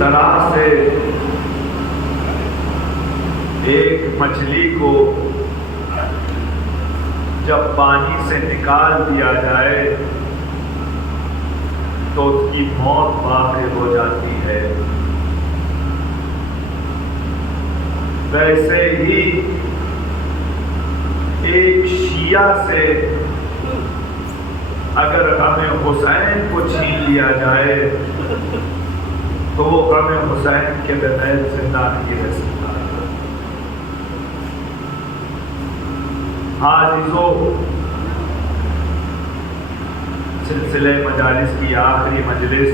طرح سے ایک مچھلی کو جب پانی سے نکال دیا جائے تو اس کی موت واقع ہو جاتی ہے، ویسے ہی ایک شیعہ سے اگر غم حسین کو چھین لیا جائے تو وہ غم حسین کے بغیر زندہ نہیں رہ سکتا۔ عزیزو، سلسلے مجالس کی آخری مجلس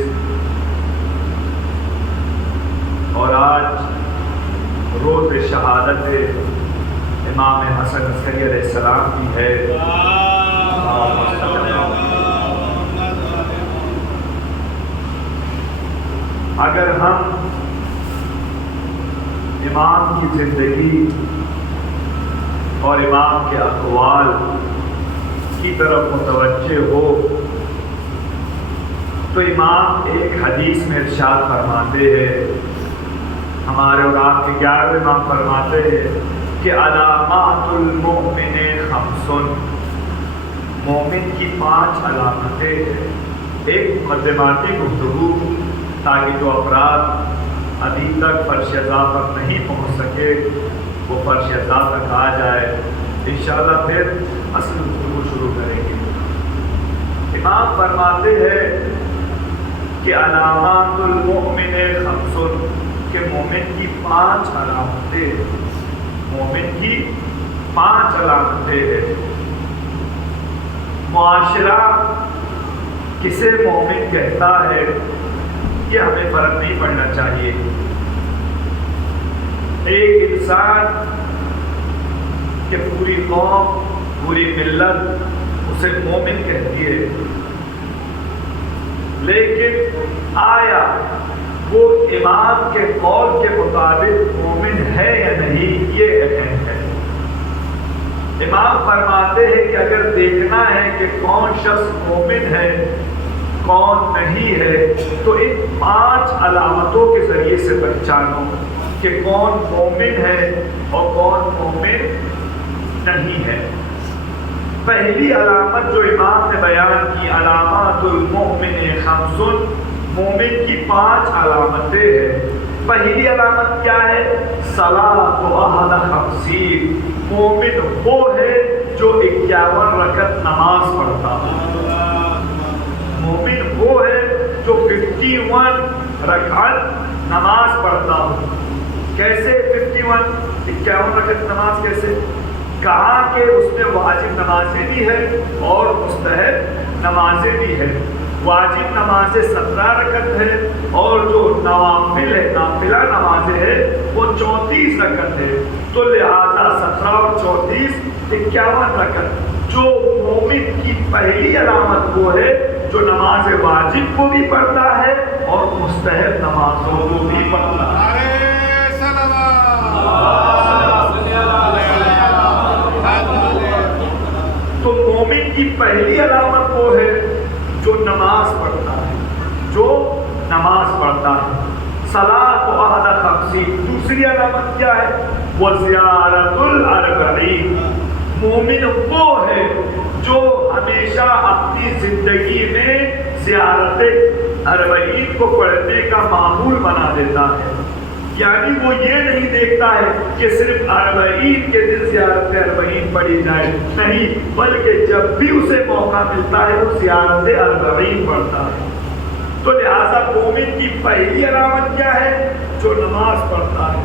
اور آج روز شہادت امام حسن عسکری علیہ السلام کی ہے۔ اگر ہم امام کی زندگی اور امام کے اقوال کی طرف متوجہ ہو تو امام ایک حدیث میں ارشاد فرماتے ہیں، ہمارے اور آپ کے 11ویں امام فرماتے ہیں کہ علامات المؤمن خمس، مومن کی 5 علامتیں ہیں۔ ایک مقدماتی گفتگو تاکہ جو افراد ابھی تک فرش اذا پر نہیں پہنچ سکے وہ فرش اذا تک آ جائے، انشاءاللہ پھر اصل گفتگو شروع کریں گے۔ امام فرماتے ہیں کہ علامات المؤمن خمس، کہ مومن کی 5 علامتیں، مومن کی 5 علامتیں ہیں۔ معاشرہ کسے مومن کہتا ہے یہ ہمیں فرق نہیں پڑنا چاہیے۔ ایک انسان کہ پوری قوم، پوری ملت اسے مومن کہتی ہے، لیکن آیا وہ امام کے قول کے مطابق مومن ہے یا نہیں، یہ اہم ہے۔ امام فرماتے ہیں کہ اگر دیکھنا ہے کہ کون شخص مومن ہے کون نہیں ہے تو ان 5 علامتوں کے ذریعے سے پہچانو کہ کون مومن ہے اور کون مومن نہیں ہے۔ پہلی علامت جو امام نے بیان کی، علامات المؤمن خمس، مومن کی 5 علامتیں ہیں۔ پہلی علامت کیا ہے؟ صلاۃ احد 50، مومن وہ ہے جو 51 رکعت نماز پڑھتا ہے۔ مومن وہ ہے جو 51 رکعت نماز پڑھتا ہو۔ کیسے 51 رکعت نماز کیسے؟ کہا کہ اس میں واجب نمازیں بھی ہے اور مستحب نمازیں بھی ہے۔ واجب نمازیں 17 رکعت ہے اور جو نوافل ہے، نافلہ نمازیں ہے وہ 34 رکعت ہے، تو لہذا 17 اور 34 51 رکعت۔ جو مومن کی پہلی علامت وہ ہے جو نماز واجب کو بھی پڑھتا ہے اور مستحب نمازوں کو بھی پڑھتا ہے۔ تو مومن کی پہلی علامت وہ ہے جو نماز پڑھتا ہے، جو نماز پڑھتا ہے۔ صلاۃ احد 50۔ دوسری علامت کیا ہے؟ وزیارت الاربعین، مومن وہ ہے جو ہمیشہ اپنی زندگی میں زیارت اربعین کو پڑھنے کا معمول بنا دیتا ہے۔ یعنی وہ یہ نہیں دیکھتا ہے کہ صرف اربعین کے دن زیارت اربعین پڑھی جائے، نہیں، بلکہ جب بھی اسے موقع ملتا ہے وہ زیارت اربعین پڑھتا ہے۔ تو لہذا مومن کی پہلی علامت کیا ہے؟ جو نماز پڑھتا ہے۔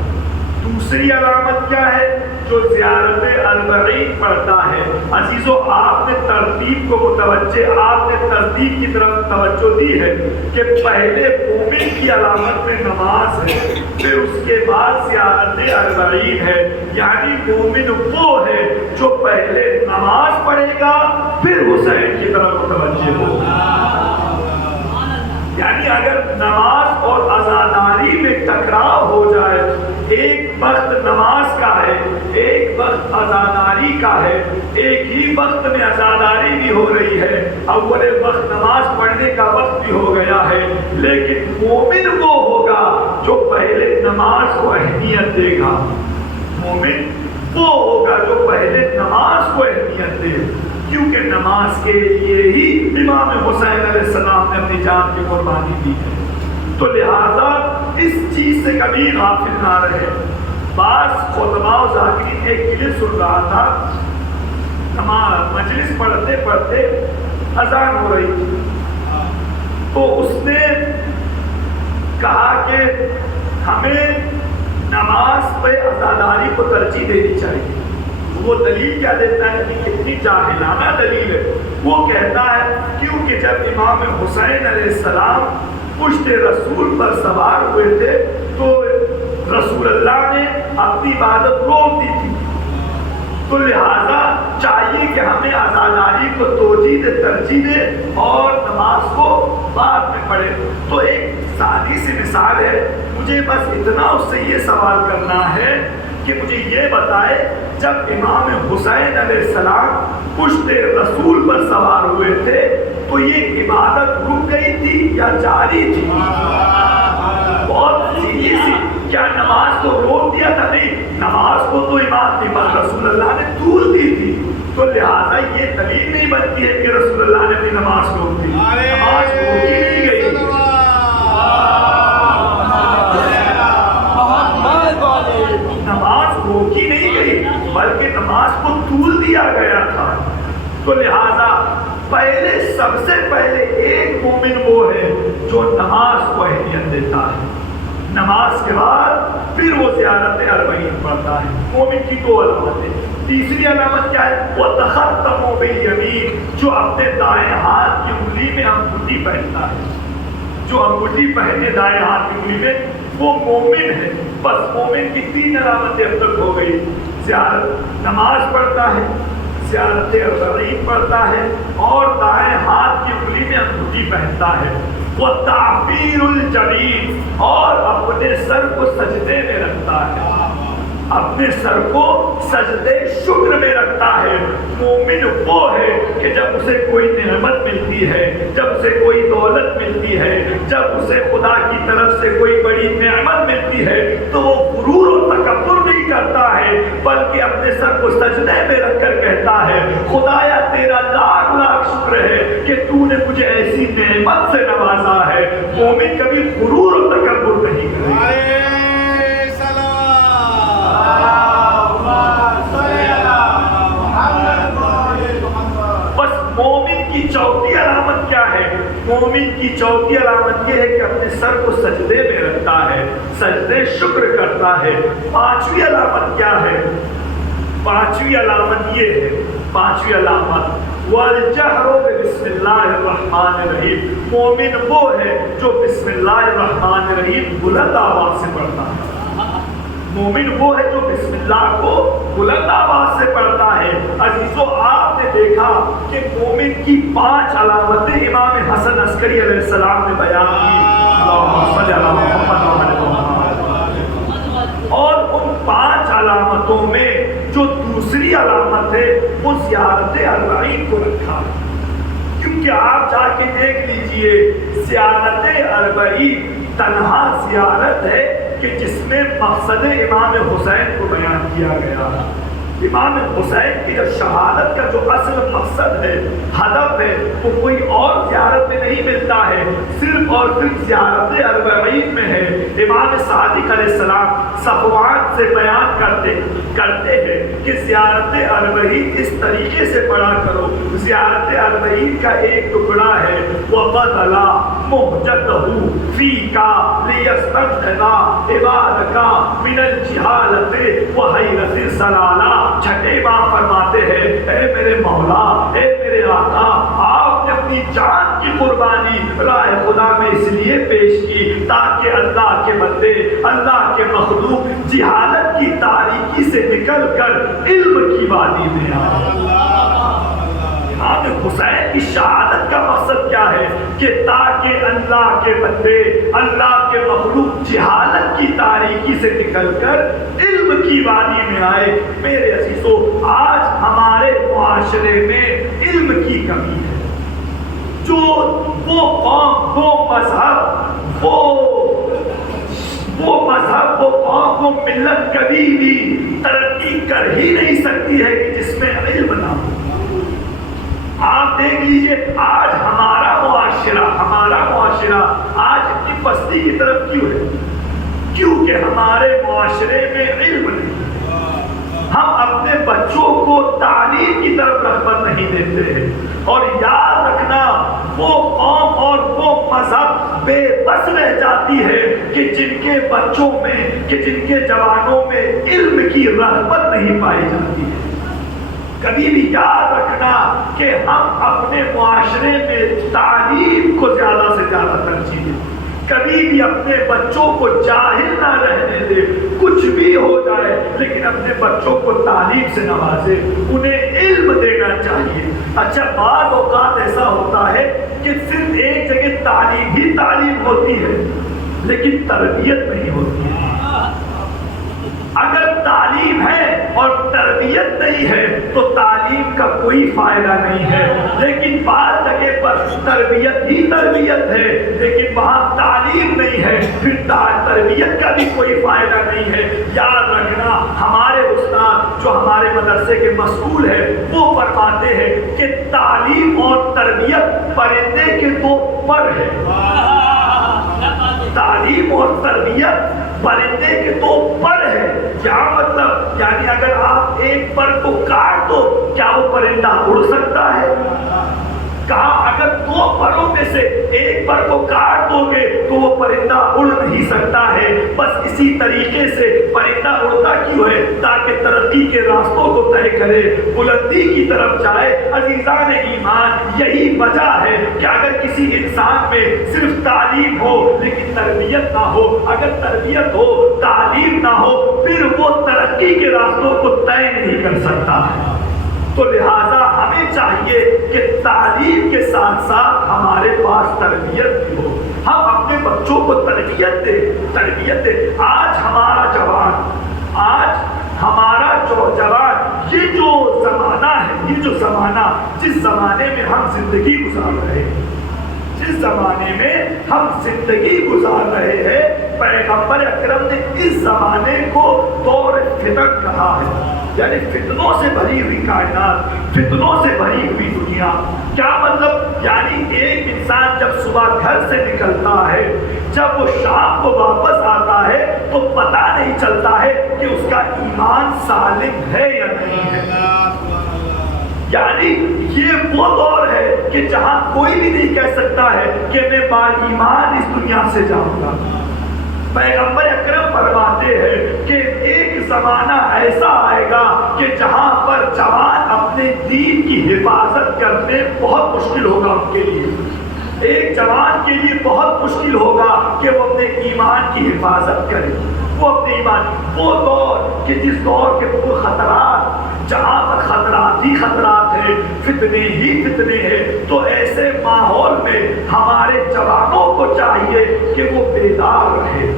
دوسری علامت کیا ہے؟ جو زیارت اربعین پڑھتا ہے۔ عزیزو، آپ نے ترتیب کو متوجہ، آپ نے ترتیب کی طرف توجہ دی ہے کہ پہلے مومن کی علامت میں نماز ہے، پھر اس کے بعد زیارت اربعین ہے۔ یعنی مومن وہ ہے جو پہلے نماز پڑھے گا پھر حسین کی طرف متوجہ ہوگا۔ یعنی اگر نماز اور عزاداری میں ٹکراؤ ہو جائے، ایک وقت نماز کا ہے، ایک وقت عزاداری کا ہے، ایک ہی وقت میں عزاداری بھی ہو رہی ہے، اول وقت نماز پڑھنے کا وقت بھی ہو گیا ہے، لیکن مومن وہ ہوگا نماز کو اہمیت دے گا، مومن وہ ہوگا جو پہلے نماز کو اہمیت دے، کیونکہ نماز کے لیے ہی امام حسین علیہ السلام نے اپنی جان کی قربانی دی ہے۔ تو لہذا اس چیز سے کبھی غافل نہ رہے۔ بعض خطباء و ذاکرین ایک کلپ سن رہا تھا، نماز مجلس پڑھتے پڑھتے اذان ہو رہی تھی، تو اس نے کہا کہ ہمیں نماز پہ عزاداری کو ترجیح دینی چاہیے۔ وہ دلیل کیا دیتا ہے کہ کتنی جاہلانہ دلیل ہے۔ وہ کہتا ہے کیونکہ جب امام حسین علیہ السلام پشت رسول پر سوار ہوئے تھے تو رسول اللہ نے اپنی عبادت روک دی تھی، تو لہذا چاہیے کہ ہمیں عزاداری کو ترجیح دے اور نماز کو بعد میں پڑھے۔ تو ایک سادی سی مثال ہے، مجھے بس اتنا اس سے یہ سوال کرنا ہے کہ مجھے یہ بتائے جب امام حسین علیہ السلام پشت رسول پر سوار ہوئے تھے تو یہ عبادت رک گئی تھی یا جاری تھی؟ بہت سیدھی سی، کیا نماز کو روک دیا تھا؟ نہیں، نماز کو تو امام رسول اللہ نے طول دی تھی، تو لہذا یہ دلیل نہیں بنتی ہے کہ رسول اللہ نے اپنی نماز روک دی۔ نماز روکی نہیں گئی، نماز روکی نہیں گئی بلکہ نماز کو طول دیا گیا تھا۔ تو لہذا پہلے سب سے پہلے ایک مومن وہ ہے جو نماز کو اہمیت دیتا ہے، نماز کے بعد پھر وہ زیارت اربعین پڑھتا ہے۔ مومن کی دو علامتیں، تیسری علامت کیا ہے؟ وہ تختم بالیمین، جو اپنے دائیں ہاتھ کی انگلی میں انگوٹھی پہنتا ہے، جو انگوٹھی پہنے دائیں ہاتھ کی انگلی میں وہ مومن ہے۔ بس مومن کی تین علامتیں اب تک ہو گئی، زیارت نماز پڑھتا ہے، زیارت اربعین پڑھتا ہے اور دائیں ہاتھ کی انگلی میں انگوٹھی پہنتا ہے۔ وہ تعبیر الجبین، اور اپنے سر کو سجدے میں رکھتا ہے، اپنے سر کو سجدے شکر میں رکھتا ہے۔ مومن وہ ہے کہ جب اسے کوئی نعمت ملتی ہے، جب اسے کوئی دولت ملتی ہے، جب اسے خدا کی طرف سے کوئی بڑی نعمت ملتی ہے تو وہ غرور و تکبر نہیں کرتا ہے بلکہ اپنے سر کو سجدے میں رکھ کر کہتا ہے خدایا تیرا لاکھ لاکھ شکر ہے کہ تو نے مجھے ایسی نعمت سے نوازا ہے۔ مومن کبھی غرور و تکبر نہیں کرے۔ بس مومن کی چوتھی علامت کیا ہے؟ مومن کی چوتھی علامت یہ ہے کہ اپنے سر کو سجدے میں رکھتا ہے، سجدے شکر کرتا ہے۔ پانچویں علامت کیا ہے؟ پانچویں علامت یہ ہے، پانچویں علامت والجہر بسم اللہ الرحمن الرحیم، مومن وہ ہے جو بسم اللہ الرحمن الرحیم بلند آواز سے پڑھتا ہے۔ مومن وہ ہے جو بسم اللہ کو بلند آواز سے پڑھتا ہے۔ عزیزو آپ نے دیکھا کہ مومن کی 5 علامتیں امام حسن عسکری علیہ السلام نے بیان کی، اللہم صلی علی محمد وعلی محمد، اور ان 5 علامتوں میں جو دوسری علامت ہے وہ زیارت اربعین کو رکھا، کیونکہ آپ جا کے دیکھ لیجئے زیارت اربعین تنہا زیارت ہے کہ جس میں مقصد امام حسین کو بیان کیا گیا۔ امام حسین کی جو شہادت کا جو اصل مقصد ہے، ہدف ہے، وہ کوئی اور زیارت میں نہیں ملتا ہے، صرف اور صرف زیارت اربعین میں ہے۔ امام صادق علیہ السلام صفوان سے بیان کرتے ہیں کہ زیارت اربعین اس طریقے سے پڑھا کرو۔ زیارت اربعین کا ایک ٹکڑا ہے وَبَذَلَ مُحْجَتَهُ فِيكَ لِيَسْتَنْقِذَ عِبَادَكَ مِنَ الْجِهَالَةِ وَحَيْرَةِ السَّلَالَةِ۔ چھٹے امام فرماتے ہیں اے میرے مولا، اے میرے آقا، آپ نے اپنی جان کی قربانی راہ خدا میں اس لیے پیش کی تاکہ اللہ کے بندے، اللہ کے مخلوق جہالت کی تاریکی سے نکل کر علم کی وادی میں آئے۔ امام حسین کی شہادت کا مقصد کیا ہے؟ کہ تاکہ اللہ کے بندے، اللہ کے مخلوق جہالت کی تاریکی سے نکل کر علم کی وادی میں آئے۔ میرے عزیزو، آج ہمارے معاشرے میں علم کی کمی ہے، جو وہ قوم، وہ مذہب، وہ مذہب، وہ قوم، وہ ملت کبھی بھی ترقی کر ہی نہیں سکتی ہے کہ جس میں علم نہ ہو۔ آپ دیکھ لیجئے آج ہمارا معاشرہ آج اتنی پستی کی طرف کیوں ہے؟ کیونکہ ہمارے معاشرے میں علم نہیں۔ ہم اپنے بچوں کو تعلیم کی طرف رغبت نہیں دیتے ہیں، اور یاد رکھنا وہ قوم اور وہ مذہب بے بس رہ جاتی ہے کہ جن کے بچوں میں، کہ جن کے جوانوں میں علم کی رغبت نہیں پائی جاتی ہے۔ کبھی بھی یاد رکھنا کہ ہم اپنے معاشرے میں تعلیم کو زیادہ سے زیادہ ترجیح دیں۔ کبھی بھی اپنے بچوں کو جاہل نہ رہنے دے، کچھ بھی ہو جائے لیکن اپنے بچوں کو تعلیم سے نوازے، انہیں علم دینا چاہیے۔ اچھا، بعض اوقات ایسا ہوتا ہے کہ صرف ایک جگہ تعلیم ہی تعلیم ہوتی ہے لیکن تربیت نہیں ہوتی ہے۔ اگر تعلیم ہے اور تربیت نہیں ہے تو تعلیم کا کوئی فائدہ نہیں ہے، لیکن بعض جگہ پر تربیت ہی تربیت ہے لیکن وہاں تعلیم نہیں ہے، پھر تربیت کا بھی کوئی فائدہ نہیں ہے۔ یاد رکھنا ہمارے استاد جو ہمارے مدرسے کے مسئول ہیں وہ فرماتے ہیں کہ تعلیم اور تربیت پرندے کے دو پر ہے۔ تعلیم اور تربیت پرندے کے دو پر ہے۔ کیا مطلب؟ یعنی اگر آپ ایک پر کو کاٹ دو کیا وہ پرندہ اڑ سکتا ہے؟ کہا اگر دو پروں میں سے ایک پر کو کاٹ دو گے تو وہ پرندہ اڑ نہیں سکتا ہے۔ بس اسی طریقے سے پرندہ اڑتا کیوں ہے؟ تاکہ ترقی کے راستوں کو طے کرے، بلندی کی طرف جائے۔ عزیزان ایمان، یہی وجہ ہے کہ اگر کسی انسان میں صرف تعلیم ہو لیکن تربیت نہ ہو، اگر تربیت ہو تعلیم نہ ہو، پھر وہ ترقی کے راستوں کو طے نہیں کر سکتا ہے۔ تو لہٰذا ہمیں چاہیے کہ تعلیم کے ساتھ ساتھ ہمارے پاس تربیت بھی ہو، ہم اپنے بچوں کو تربیت دیں۔ آج ہمارا جوان، یہ جو زمانہ ہے، یہ جو زمانہ، جس زمانے میں ہم زندگی گزار رہے ہیں، پیغمبر اکرم نے اس زمانے کو دور فتن کہا ہے، یعنی فتنوں سے بھری ہوئی کائنات، فتنوں سے بھری ہوئی دنیا۔ کیا مطلب؟ یعنی ایک انسان جب صبح گھر سے نکلتا ہے، جب وہ شام کو واپس آتا ہے تو پتہ نہیں چلتا ہے کہ اس کا ایمان سالم ہے یا نہیں ہے۔ یعنی یہ وہ دور ہے کہ جہاں کوئی بھی نہیں کہہ سکتا ہے کہ میں با ایمان اس دنیا سے جاؤں گا۔ پیغمبر اکرم فرماتے ہیں کہ ایک زمانہ ایسا آئے گا کہ جہاں پر جوان اپنے دین کی حفاظت کرنے بہت مشکل ہوگا ان کے لیے۔ ایک جوان کے لیے بہت مشکل ہوگا کہ وہ اپنے ایمان کی حفاظت کرے، وہ اپنے ایمان، وہ دور کہ جس دور کے وہ خطرات، جہاں پر خطرات ہی خطرات ہیں، فتنے ہی فتنے ہیں، تو ایسے ماحول میں ہمارے جوانوں کو چاہیے کہ وہ بیدار رہے۔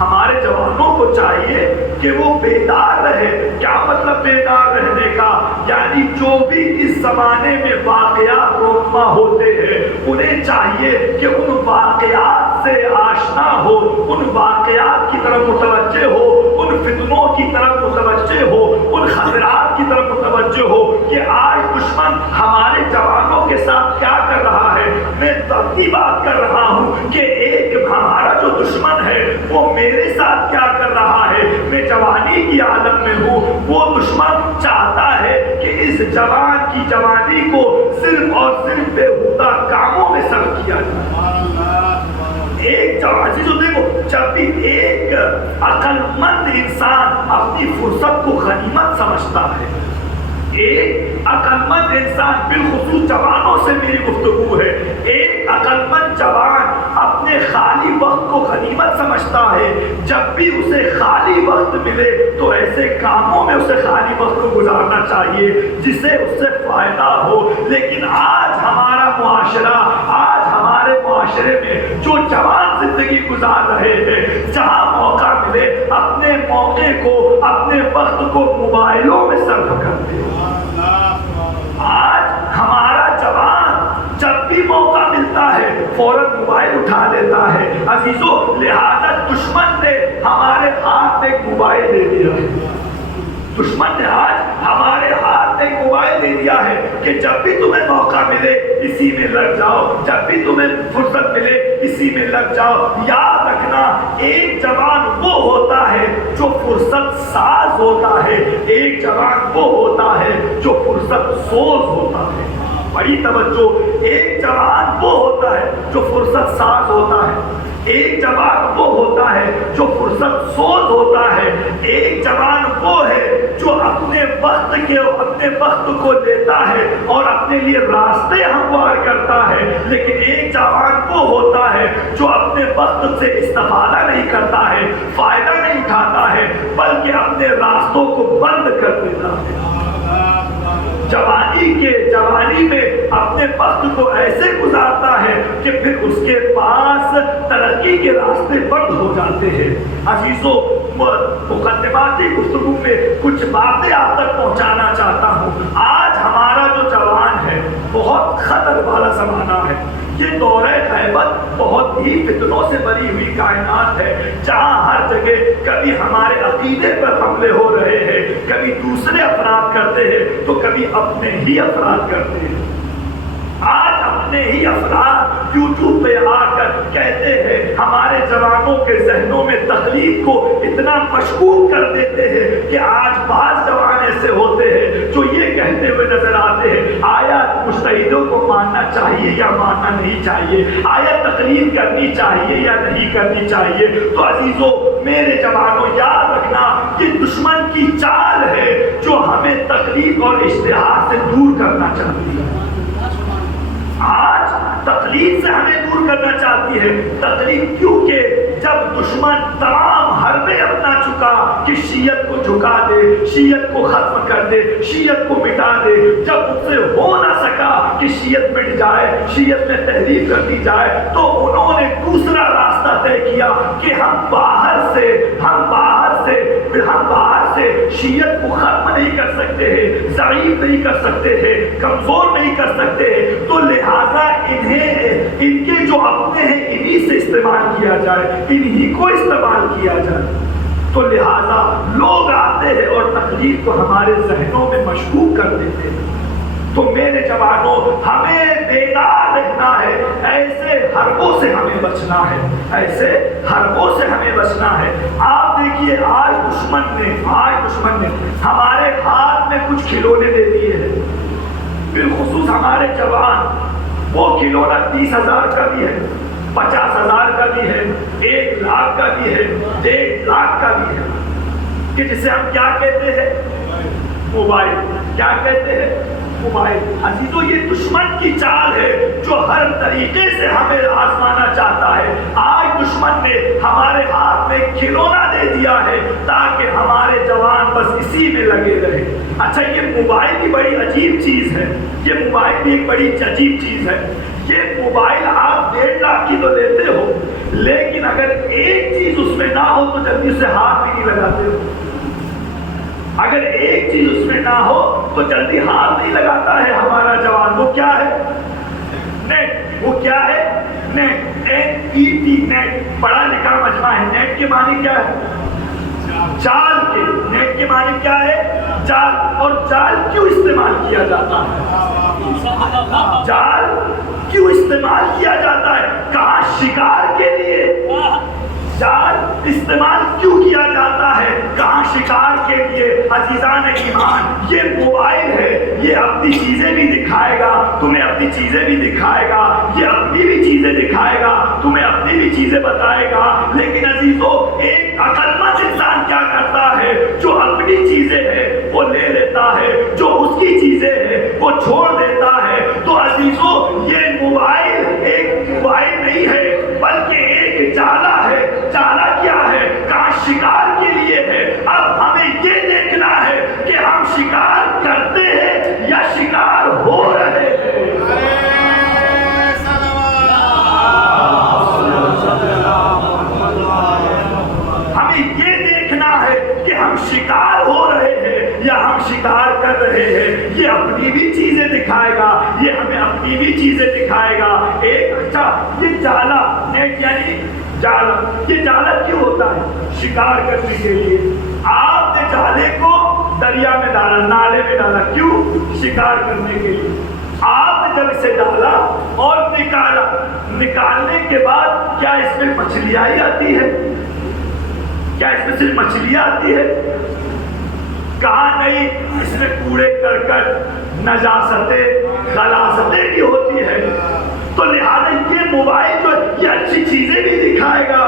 ہمارے جوانوں کو چاہیے کہ وہ بیدار رہے۔ کیا مطلب بیدار رہنے کا؟ یعنی جو بھی اس زمانے میں واقعات رونما ہوتے ہیں انہیں چاہیے کہ ان واقعات سے آشنا ہو، ان واقعات کی طرف متوجہ ہو، ان فتنوں کی طرف متوجہ ہو، ان خطرات کی طرف متوجہ ہو کہ آج دشمن ہمارے جوانوں کے ساتھ کیا کر رہا ہے۔ میں اپنی بات کر رہا ہوں کہ ایک ہمارا جو دشمن ہے وہ میرے ساتھ کیا کر رہا ہے۔ میں جوانی کی عالم میں ہوں، وہ دشمن چاہتا ہے کہ اس جوان کی جوانی کو صرف اور صرف بےہودہ کاموں میں صرف کیا جائے۔ ایک جوانی جو دیکھو، جب بھی ایک عقل مند انسان اپنی فرصت کو غنیمت سمجھتا ہے، ایک عقل مند انسان، بالخصوص جوانوں سے میری گفتگو ہے، ایک عقل مند جوان اپنے خالی وقت کو غنیمت سمجھتا ہے۔ جب بھی اسے خالی وقت ملے تو ایسے کاموں میں اسے خالی وقت کو گزارنا چاہیے جس سے اس سے فائدہ ہو۔ لیکن آج ہمارا معاشرہ، آج ہمارے معاشرے میں جو جوان زندگی گزار رہے ہیں، جہاں موقع ملے اپنے موقع کو، اپنے وقت کو موبائلوں میں صرف کرتے ہیں۔ آج ہمارا جوان جب بھی موقع ملتا ہے فوراً موبائل اٹھا لیتا ہے۔ عزیزو، لہذا دشمن نے دشمن نے آج ہمارے ہاتھ میں موبائل دے دیا ہے کہ جب بھی تمہیں موقع ملے اسی میں لگ جاؤ، جب بھی تمہیں فرصت ملے اسی میں لگ جاؤ۔ یاد رکھنا ایک جوان وہ ہوتا ہے جو فرصت ساز ہوتا ہے، ایک جوان وہ ہوتا ہے جو فرصت سوز ہوتا ہے۔ بڑی توجہ، ایک جوان وہ ہوتا ہے جو فرصت ساز ہوتا ہے، ایک جوان وہ ہوتا ہے جو فرصت سوز ہوتا ہے، ایک جوان وہ ہے جو اپنے وقت کو لیتا ہے اور اپنے لیے راستے ہموار کرتا ہے، لیکن ایک جوان وہ ہوتا ہے جو اپنے وقت سے استفادہ نہیں کرتا ہے، فائدہ نہیں اٹھاتا ہے، بلکہ اپنے راستوں کو بند کر دیتا ہے۔ جوانی میں اپنے وقت کو ایسے گزارتا ہے کہ پھر اس کے پاس ترقی کے راستے بند ہو جاتے ہیں۔ عزیزو، مقدماتی گفتگو میں کچھ باتیں آپ تک پہنچانا چاہتا ہوں۔ آج ہمارا جو جوان ہے بہت خطر والا زمانہ ہے، یہ دور غیبت بہت ہی فتنوں سے بری ہوئی کائنات ہے، جہاں ہر جگہ کبھی ہمارے عقیدے پر حملے ہو رہے ہیں، کبھی دوسرے افراد کرتے ہیں تو کبھی اپنے ہی افراد کرتے ہیں۔ آج اپنے ہی افراد یوٹیوب پہ آ کر کہتے ہیں، ہمارے جوانوں کے ذہنوں میں تقلید کو اتنا مشکوک کر دیتے ہیں کہ آج بعض جوان ایسے ہوتے ہیں جو یہ کہتے ہوئے نظر آتے ہیں، آیا مجتہدوں کو ماننا چاہیے یا ماننا نہیں چاہیے، آیا تقلید کرنی چاہیے یا نہیں کرنی چاہیے۔ تو عزیزو، میرے جوانوں، یاد رکھنا یہ دشمن کی چال ہے جو ہمیں تقلید اور اشتہار سے دور کرنا چاہتی ہے۔ آج تقلید سے ہمیں دور کرنا چاہتی ہے۔ تقلید کیونکہ جب دشمن تمام حربے اپنا چکا کہ شیعت کو جھکا دے، شیعت کو ختم کر دے، شیعت کو مٹا دے، جب اس سے ہو نہ سکا کہ شیعت مٹ جائے، شیعت میں تحریف کر دی جائے، تو انہوں نے دوسرا راستہ طے کیا کہ ہم باہر سے شیعت کو ختم نہیں کر سکتے ہیں، ضعیف نہیں کر سکتے ہیں، کمزور نہیں کر سکتے ہیں، تو لہذا ان کے جو اپنے ہیں انہی سے استعمال کیا جائے، انہی کو استعمال کیا جائے۔ تو لہذا لوگ آتے ہیں اور تقلید کو ہمارے ذہنوں میں مشکوک کر دیتے ہیں۔ تو میرے جوانوں، ہمیں بیدار رہنا ہے، ایسے حربوں سے ہمیں بچنا ہے، ایسے حربوں سے ہمیں بچنا ہے۔ آپ دیکھیے، آج دشمن نے ہمارے ہاتھ میں کچھ کھلونے دے دیے ہیں، بالخصوص ہمارے جوان، وہ کھلونا 30,000 کا بھی ہے، 50,000 کا بھی ہے، 1 لاکھ کا بھی ہے، 1.5 لاکھ کا بھی ہے، کہ جسے ہم کیا کہتے ہیں؟ موبائل۔ کیا کہتے ہیں؟ موبائل۔ عزیزو، یہ دشمن کی چال ہے جو ہر طریقے سے ہمیں آزمانا چاہتا ہے۔ آج دشمن نے ہمارے ہاتھ میں کھلونا دے دیا ہے تاکہ ہمارے جوان بس اسی میں لگے رہے۔ اچھا، یہ موبائل بھی بڑی عجیب چیز ہے، یہ موبائل بھی ایک بڑی عجیب چیز ہے۔ یہ موبائل آپ 1.5 لاکھ کی تو لیتے ہو، لیکن اگر ایک چیز اس میں نہ ہو تو جلدی سے ہاتھ بھی نہیں لگاتے ہو۔ اگر ایک چیز اس میں نہ ہو تو جلدی ہاتھ نہیں لگاتا ہے ہمارا جوان۔ وہ کیا ہے؟ نیٹ۔ وہ کیا ہے؟ نیٹ۔ NET، NET. پڑھا لکھا مجمع ہے۔ نیٹ کے معنی کیا ہے؟ جال کے۔ نیٹ کے معنی کیا ہے؟ جال۔ اور جال کیوں استعمال کیا جاتا ہے؟ جال کیوں استعمال کیا جاتا ہے؟ کہاں؟ شکار کے لیے۔ جال استعمال کیوں کیا جاتا ہے؟ کہاں؟ شکار کے لیے۔ عزیزان ایمان، یہ موبائل ہے، یہ اپنی چیزیں بھی دکھائے گا، تمہیں اپنی چیزیں بھی دکھائے گا، یہ اپنی بھی چیزیں دکھائے گا، تمہیں اپنی بھی چیزیں بتائے گا، لیکن عزیزو، ایک عقل مند انسان کیا کرتا ہے؟ جو اپنی چیزیں ہیں وہ لے لیتا ہے، جو اس کی چیزیں ہیں وہ چھوڑ دیتا ہے۔ تو عزیزو، یہ موبائل ایک موبائل نہیں ہے بلکہ ایک جالا ہے۔ جالا کیا ہے؟ کہاں؟ شکار کے لیے ہے۔ اب ہمیں یہ دیکھنا ہے کہ ہم شکار کرتے ہیں یا شکار ہو رہے ہیں۔ ہمیں یہ دیکھنا ہے کہ ہم شکار ہو رہے ہیں یا ہم شکار کر رہے ہیں۔ یہ اپنی بھی چیزیں دکھائے گا، یہ ہمیں اپنی بھی چیزیں دکھائے گا۔ ایک اچھا، یہ جالا، نیٹ یعنی جالا، یہ جالا کیوں ہوتا ہے؟ شکار کرنے کے لیے۔ آپ نے جالے کو دریا میں ڈالا، نالے میں ڈالا، کیوں؟ شکار کرنے کے لیے۔ آپ نے جب اسے ڈالا اور نکالا، نکالنے کے بعد کیا اس میں مچھلیاں ہی آتی ہے؟ کیا اس میں صرف مچھلیاں آتی ہے؟ کہا نہیں، اس میں کوڑے کرکٹ، نجاستیں، غلاظتیں بھی ہوتی ہے۔ تو لہٰذا یہ موبائل جو یہ اچھی چیزیں بھی دکھائے گا،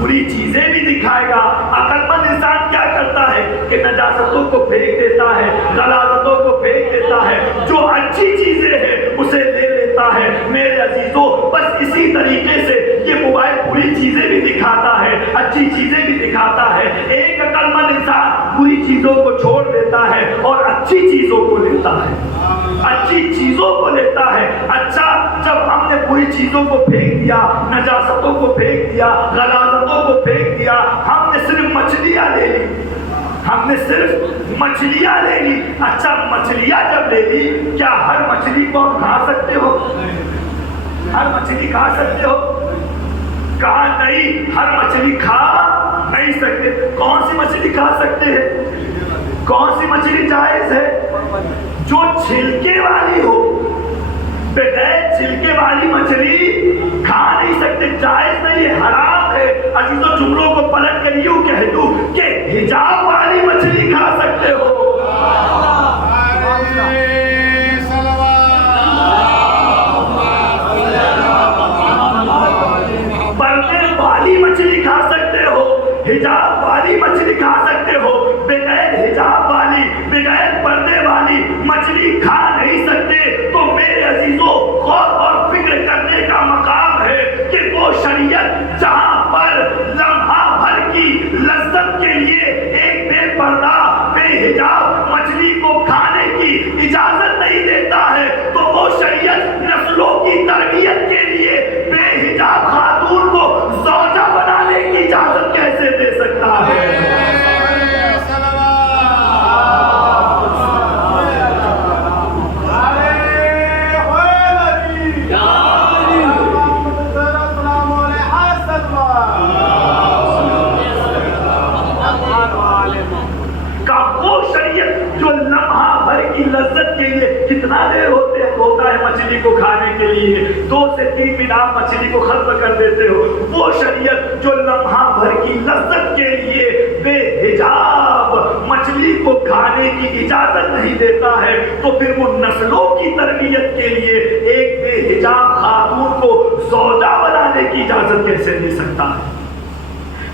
بری چیزیں بھی دکھائے گا۔ عقل مند انسان کیا کرتا ہے کہ نجاستوں کو پھینک دیتا ہے، غلاظتوں کو پھینک دیتا ہے، جو اچھی چیزیں ہیں اسے لے لیتا ہے۔ میرے عزیزوں، بس اسی طریقے سے یہ موبائل بری چیزیں بھی دکھاتا ہے، اچھی چیزیں بھی دکھاتا ہے۔ ایک عقل مند انسان بری چیزوں کو چھوڑ دیتا ہے اور اچھی چیزوں کو لیتا ہے، اچھی چیزوں کو لیتا ہے۔ اچھا، جب ہم نے بری چیزوں کو پھینک دیا، نجاستوں کو پھینک دیا، غلاظتوں کو پھینک دیا، ہم نے صرف مچھلیاں لے لی، ہم نے صرف مچھلیاں لے لی۔ اچھا، مچھلیاں جب لے لی، کیا ہر مچھلی کو ہم کھا سکتے ہو؟ ہر مچھلی کھا سکتے ہو؟ کہا نہیں، ہر مچھلی کھا نہیں سکتے۔ کون سی مچھلی کھا سکتے ہیں؟ کون سی مچھلی جائز ہے؟ جو چھلکے والی ہو، بغیر چھلکے والی مچھلی کھا نہیں سکتے، جائز نہیں ہے، حرام ہے۔ عزیزوں، جملوں کو پلٹ کر یوں کہہ دوں کہ حجاب والی مچھلی کھا سکتے ہو، پردے والی مچھلی کھا سکتے ہو، حجاب والی مچھلی کھا سکتے ہو، بغیر حجاب والی، بغیر پردے والی مچھلی کھا نہیں سکتے۔ تو میرے عزیزوں، غور اور فکر کرنے کا مقام ہے کہ وہ شریعت جہاں پر لمحہ بھر کی لذت کے لیے ایک بے پردہ، بے حجاب مچھلی کو کھانے کی اجازت نہیں دیتا ہے، تو وہ شریعت نسلوں کی تربیت کے لیے بے حجاب خاتون کو زوجہ بنانے کی اجازت کیسے دے سکتا ہے؟ لذت کے لیے کتنا دیر ہوتا ہے مچھلی کو کھانے کے لیے، 2 سے 3 منٹ آپ مچھلی کو ختم کر دیتے ہو۔ وہ شریعت جو لمحہ بھر کی لذت کے لیے بے حجاب مچھلی کو کھانے کی اجازت نہیں دیتا ہے، تو پھر وہ نسلوں کی تربیت کے لیے ایک بے حجاب خاتون کو زوجہ بنانے کی اجازت کیسے دے سکتا ہے؟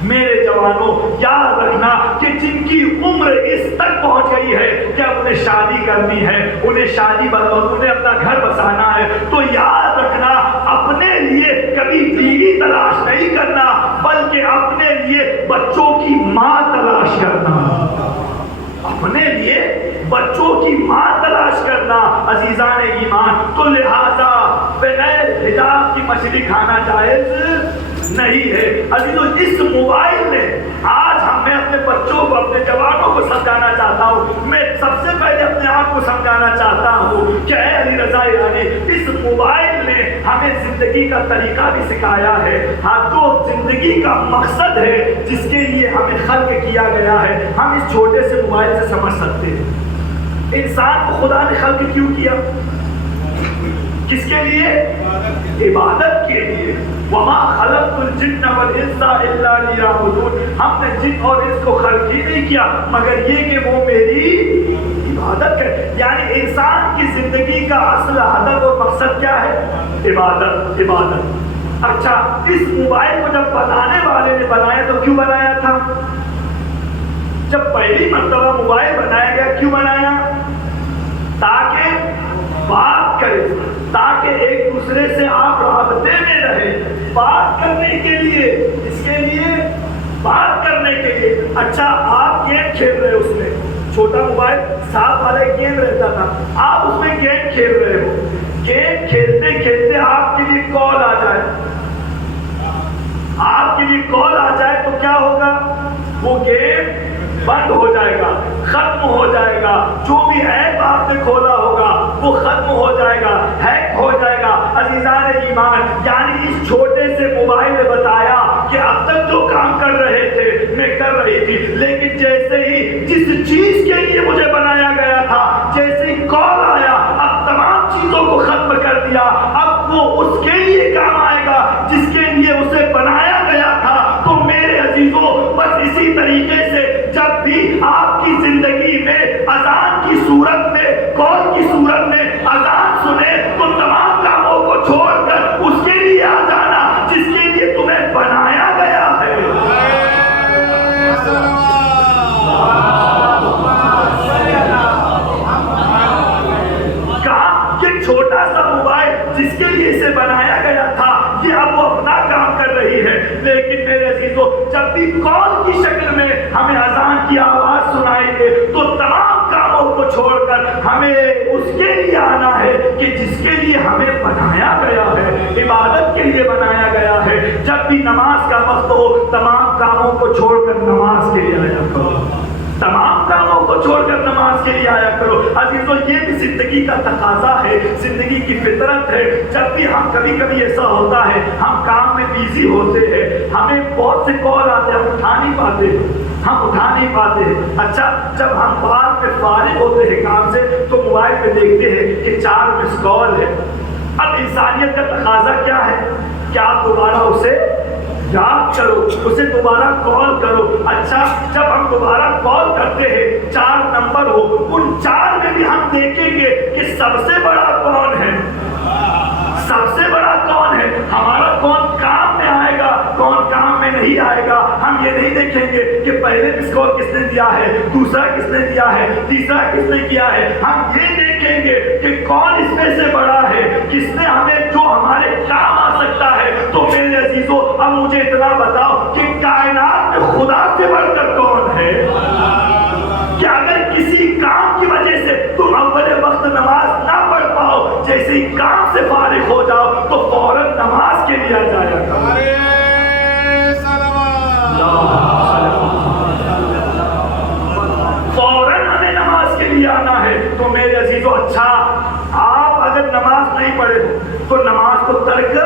میرے جوانوں، یاد رکھنا کہ جن کی عمر اس تک پہنچ گئی ہے کہ اب انہیں شادی کرنی ہے، انہیں شادی انہیں اپنا گھر بسانا ہے، تو یاد رکھنا اپنے لیے کبھی بیوی تلاش نہیں کرنا، بلکہ اپنے لیے بچوں کی ماں تلاش کرنا، اپنے لیے بچوں کی ماں تلاش کرنا۔ عزیزان ایمان، تو لہذا بغیر حجاب کی مچھلی کھانا جائز نہیں ہے۔ عزیزو، اس موبائل نے آج میں اپنے بچوں کو، اپنے جوانوں کو سمجھانا چاہتا ہوں، میں سب سے پہلے اپنے آپ کو سمجھانا چاہتا ہوں کہ اے علی رضا یعنی اس موبائل نے ہمیں زندگی کا طریقہ بھی سکھایا ہے، ہاں، جو زندگی کا مقصد ہے جس کے لیے ہمیں خلق کیا گیا ہے، ہم اس چھوٹے سے موبائل سے سمجھ سکتے ہیں۔ انسان کو خدا نے خلق کیوں کیا؟ کس کے لیے؟ عبادت کے لیے۔ وَمَا خَلَقْتُ الْجِنَّ وَالْإِنسَ إِلَّا لِيَعْبُدُونِ، ہم نے جن اور انس کو خلق ہی نہیں کیا مگر یہ کہ وہ میری عبادت کرے۔ یعنی انسان کی زندگی کا اصل ہدف اور مقصد کیا ہے؟ عبادت، عبادت۔ اچھا، اس موبائل کو جب بنانے والے نے بنایا تو کیوں بنایا تھا؟ جب پہلی مرتبہ موبائل بنایا گیا کیوں بنایا؟ تاکہ بات کرے، تاکہ ایک دوسرے سے آپ رابطے میں رہے، بات کرنے کے لیے، اس کے لیے بات کرنے کے لیے۔ اچھا، آپ گیم کھیل رہے ہو، اس میں چھوٹا موبائل 7 والا گیم رہتا تھا، آپ اس میں گیم کھیل رہے ہو، گیم کھیلتے کھیلتے آپ کے لیے کال آ جائے، آپ کے لیے کال آ جائے تو کیا ہوگا؟ وہ گیم بند ہو جائے گا، ختم ہو جائے گا، جو بھی ایپ آپ نے کھولا ہوگا وہ ختم ہو جائے گا، ہیک ہو جائے گا۔ عزیزان ایمان، یعنی اس چھوٹے سے موبائل نے بتایا کہ اب تک جو کام کر رہے تھے میں کر رہی تھی، لیکن جیسے ہی جس چیز کے لیے وہ عزیزوں بس اسی طریقے سے جب بھی آپ کی زندگی میں اذان کی صورت میں، کال کی صورت میں اذان سنے تو تمام کاموں کو چھوڑ کر اس کے لیے آ جانا جس کے لیے تمہیں بنایا گیا ہے۔ چھوٹا سا موبائل جس کے لیے اسے بنایا گیا تھا یہ اب وہ اپنا کام کر رہی ہے، لیکن میرے عزیزوں جب بھی کال کی شکل میں ہمیں اذان کی آواز سنائی دے تو تمام کاموں کو چھوڑ کر ہمیں اس کے لیے آنا ہے کہ جس کے لیے ہمیں بنایا گیا ہے، عبادت کے لیے بنایا گیا ہے۔ جب بھی نماز کا وقت ہو تمام کاموں کو چھوڑ کر نماز کے لیے آیا کرو، تمام کاموں کو چھوڑ کر نماز کے لیے آیا کرو۔ عزیزوں یہ بھی زندگی کا تقاضا ہے، زندگی کی فطرت ہے۔ جب بھی ہم کبھی کبھی ایسا ہوتا ہے ہم کام میں بیزی ہوتے ہیں، ہمیں بہت سے کال آتے ہیں، ہم اٹھا نہیں پاتے ہیں۔ اچھا جب ہم بعد میں فارغ ہوتے ہیں کام سے تو موبائل پہ دیکھتے ہیں کہ 4 مس کال ہے۔ اب انسانیت کا تقاضا کیا ہے کہ آپ دوبارہ اسے یاد کرو، اسے دوبارہ کال کرو۔ اچھا جب ہم دوبارہ کال کرتے ہیں 4 نمبر ہو، ان 4 میں بھی ہم دیکھیں گے کہ سب سے بڑا کون ہے، سب سے بڑا کون ہے، ہمارا کون کام میں آئے گا، کون کام میں نہیں آئے گا۔ ہم یہ نہیں دیکھیں گے کہ پہلے مس کال کس نے دیا ہے، دوسرا کس نے دیا ہے، تیسرا کس نے کیا ہے۔ ہم یہ دیکھیں گے کہ کون اس میں سے بڑا ہے، کس نے ہمیں جو ہمارے کام آ سکتا ہے۔ تو میرے عزیزوں اب مجھے اتنا بتاؤ کہ کائنات میں خدا سے بڑھ کر کون ہے؟ کہ اگر کسی کام کی وجہ سے تم اول وقت نماز نہ پڑھ پاؤ، جیسے ہی کام سے فارغ ہو جاؤ تو فوراً نماز کے لیے آ جایا کرو۔ فوراً ہمیں نماز کے لیے آنا ہے۔ تو میرے عزیزوں اچھا آپ اگر نماز نہیں پڑھے تو نماز کو ترک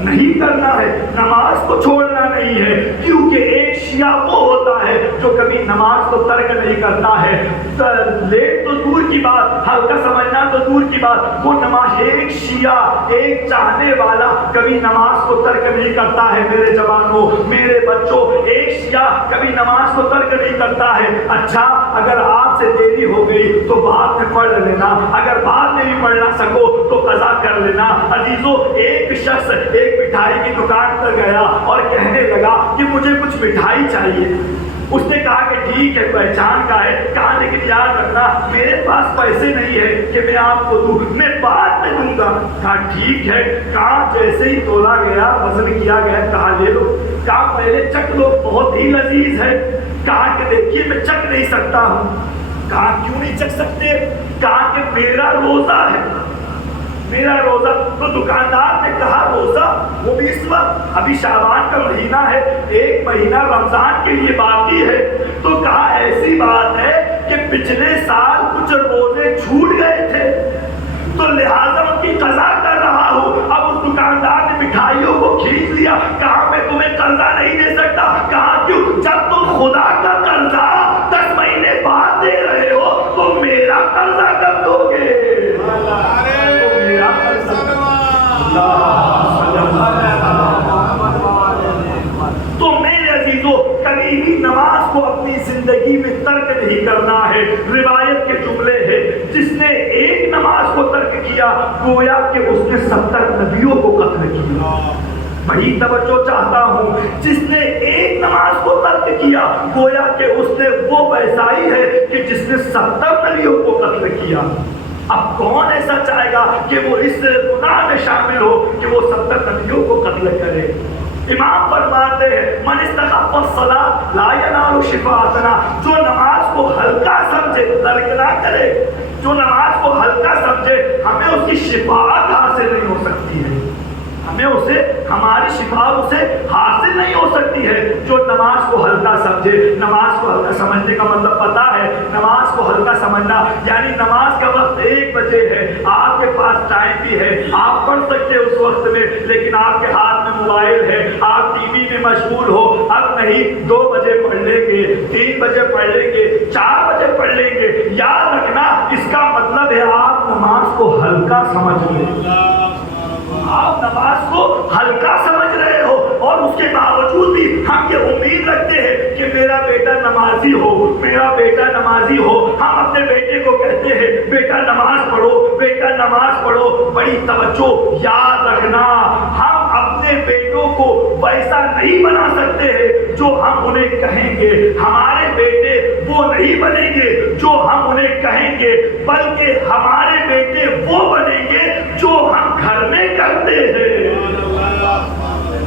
نہیں کرنا ہے، نماز کو چھوڑنا نہیں ہے، کیونکہ ایک شیعہ وہ ہوتا ہے جو کبھی نماز کو ترک نہیں کرتا ہے۔ لیٹ تو دور کی بات، ہلکا سمجھنا تو دور کی بات، وہ نماز ایک شیعہ، ایک چاہنے والا کبھی نماز کو ترک نہیں کرتا ہے۔ میرے جوانوں، میرے بچوں، ایک شیعہ کبھی نماز کو ترک نہیں کرتا ہے۔ اچھا اگر آپ سے دیری ہو گئی تو بعد میں پڑھ لینا، اگر بعد میں بھی پڑھ نہ سکو تو قضا کر لینا۔ عزیزوں ایک شخص ایک مٹھائی کی دکان پر گیا اور کہنے لگا کہ مجھے کچھ مٹھائی چاہیے۔ اس نے کہا کہ ٹھیک ہے، پہچان کا ہے، کہا لیکن یاد رکھنا میرے پاس پیسے نہیں ہے کہ میں آپ کو دوں، میں بعد میں دوں گا۔ کہا ٹھیک ہے۔ کہا جیسے ہی تولا گیا، وزن کیا گیا، کہا لے لو۔ کہا پہلے چکھ لو، بہت ہی لذیذ ہے۔ کہا کہ دیکھیے میں چکھ نہیں سکتا ہوں۔ کہا کیوں نہیں چکھ سکتے؟ کہا کہ میرا روزہ ہے، میرا روزہ۔ تو دکاندار نے کہا روزہ، وہ بھی اس وقت ابھی شعبان کا مہینہ ہے، 1 مہینہ رمضان کے لیے باقی ہے۔ تو کہا ایسی بات ہے کہ پچھلے سال کچھ روزے چھوٹ گئے تھے تو لہٰذا ان کی قضا کر رہا ہوں۔ اب اس دکاندار نے مٹھائیوں کو کھینچ لیا، کہا میں تمہیں قرضہ نہیں دے سکتا۔ کہا کیوں؟ جب تم خدا کا قرضہ 10 مہینے بعد دے رہے ہو تو میرا قرضہ کب دو گے؟ تو میرے عزیزوں کبھی بھی نماز کو اپنی زندگی میں ترک نہیں کرنا ہے۔ روایت کے جملے ہیں جس نے ایک نماز کو ترک کیا گویا کہ اس نے 70 نبیوں کو قتل کیا۔ بڑی توجہ چاہتا ہوں، جس نے ایک نماز کو ترک کیا گویا کہ اس نے وہ ویسائی ہے کہ جس نے 70 نبیوں کو قتل کیا۔ اب کون ایسا چاہے گا کہ وہ اس گناہ میں شامل ہو کہ وہ 70 نبیوں کو قتل کرے؟ امام فرماتے ہیں من استخف الصلاۃ لا ینال شفاعتنا، جو نماز کو ہلکا سمجھے ترک نہ کرے، جو نماز کو ہلکا سمجھے ہمیں اس کی شفاعت حاصل نہیں ہو سکتی ہے، ہمیں اسے ہماری شفاعت اسے حاصل نہیں ہو سکتی ہے۔ جو نماز کو ہلکا سمجھے، نماز کو ہلکا سمجھنے کا مطلب پتا ہے، نماز کو ہلکا سمجھنا یعنی نماز کا وقت 1 بجے ہے، آپ کے پاس ٹائم بھی ہے، آپ پڑھ سکتے اس وقت میں، لیکن آپ کے ہاتھ میں موبائل ہے، آپ ٹی وی میں مشغول ہو۔ اب نہیں 2 بجے پڑھ لیں گے، 3 بجے پڑھ لیں گے، 4 بجے پڑھ لیں گے، یاد رکھنا اس کا مطلب ہے آپ نماز کو ہلکا سمجھ لیں، آپ نماز کو ہلکا سمجھ رہے ہو۔ اور اس کے باوجود بھی ہم یہ امید رکھتے ہیں کہ میرا بیٹا نمازی ہو، میرا بیٹا نمازی ہو، ہم اپنے بیٹے کو کہتے ہیں بیٹا نماز پڑھو، بیٹا نماز پڑھو۔ بڑی توجہ، یاد رکھنا ہم اپنے بیٹوں کو ویسا نہیں بنا سکتے ہیں جو ہم انہیں کہیں گے، ہمارے بیٹے وہ نہیں بنیں گے جو ہم انہیں کہیں گے، بلکہ ہمارے بیٹے وہ بنیں گے جو ہم گھر میں کرتے ہیں۔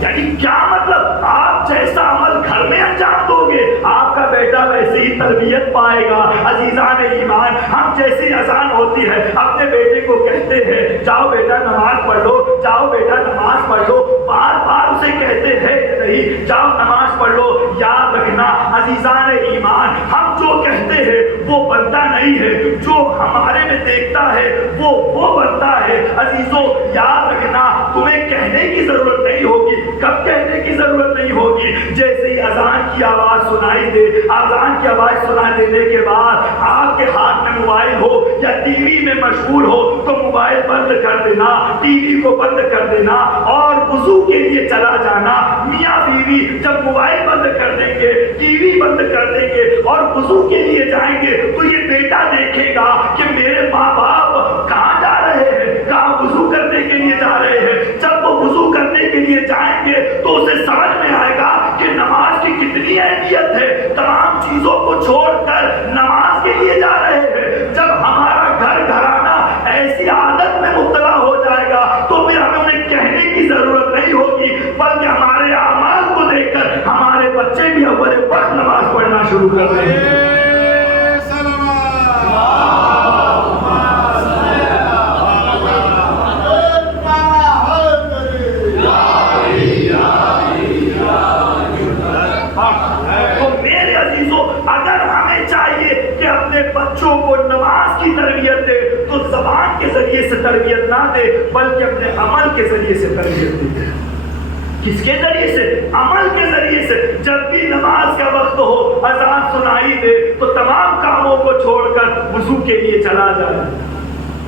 یعنی کیا مطلب؟ آپ جیسا عمل گھر میں انجام دو گے، آپ کا بیٹا ویسے ہی تربیت پائے گا۔ عزیزان ایمان، ہم جیسی اذان ہوتی ہے اپنے بیٹے کو کہتے ہیں جاؤ بیٹا نماز پڑھ لو، جاؤ بیٹا نماز پڑھ لو، بار بار اسے کہتے ہیں کہ نہیں جاؤ نماز پڑھ لو۔ یاد رکھنا عزیزان ایمان، ہم جو کہتے ہیں وہ بنتا نہیں ہے، جو ہمارے میں دیکھتا ہے وہ بنتا ہے۔ عزیزوں یاد رکھنا، تمہیں کہنے کی ضرورت نہیں ہوگی۔ کب کہنے کی ضرورت نہیں ہوگی؟ جیسے ہی اذان کی آواز سنائی دے، اذان کی آواز سنائی دینے کے بعد آپ کے ہاتھ میں موبائل ہو یا ٹی وی میں مشغول ہو تو موبائل بند کر دینا، ٹی وی کو بند کر دینا اور وضو کے لیے چلا جانا۔ میاں بیوی جب موبائل بند کر دیں گے، ٹی وی بند کر دیں گے اور وضو کے لیے جائیں گے تو یہ بیٹا دیکھے گا کہ میرے ماں باپ کہاں جا رہے ہیں، کہاں وضو کرنے کے لیے جا رہے ہیں۔ جب وہ وضو کرنے کے لیے جائیں گے تو اسے سمجھ میں آئے گا کہ نماز کی کتنی اہمیت ہے، تمام چیزوں کو چھوڑ کر نماز کے لیے جا رہے ہیں۔ جب ہمارا گھر گھرانہ ایسی عادت میں مبتلا ہو جائے گا تو پھر ہمیں انہیں کہنے کی ضرورت نہیں ہوگی، بلکہ ہمارے اعمال کو دیکھ کر ہمارے بچے بھی اول وقت نماز پڑھنا شروع کر دیں گے۔ بچوں کو نماز کی تربیت دے تو زبان کے ذریعے سے تربیت نہ دے بلکہ اپنے عمل کے ذریعے سے تربیت دے۔ کس کے ذریعے سے؟ عمل کے ذریعے سے۔ جب بھی نماز کا وقت ہو، اذان سنائی دے تو تمام کاموں کو چھوڑ کر وضو کے لیے چلا جائے۔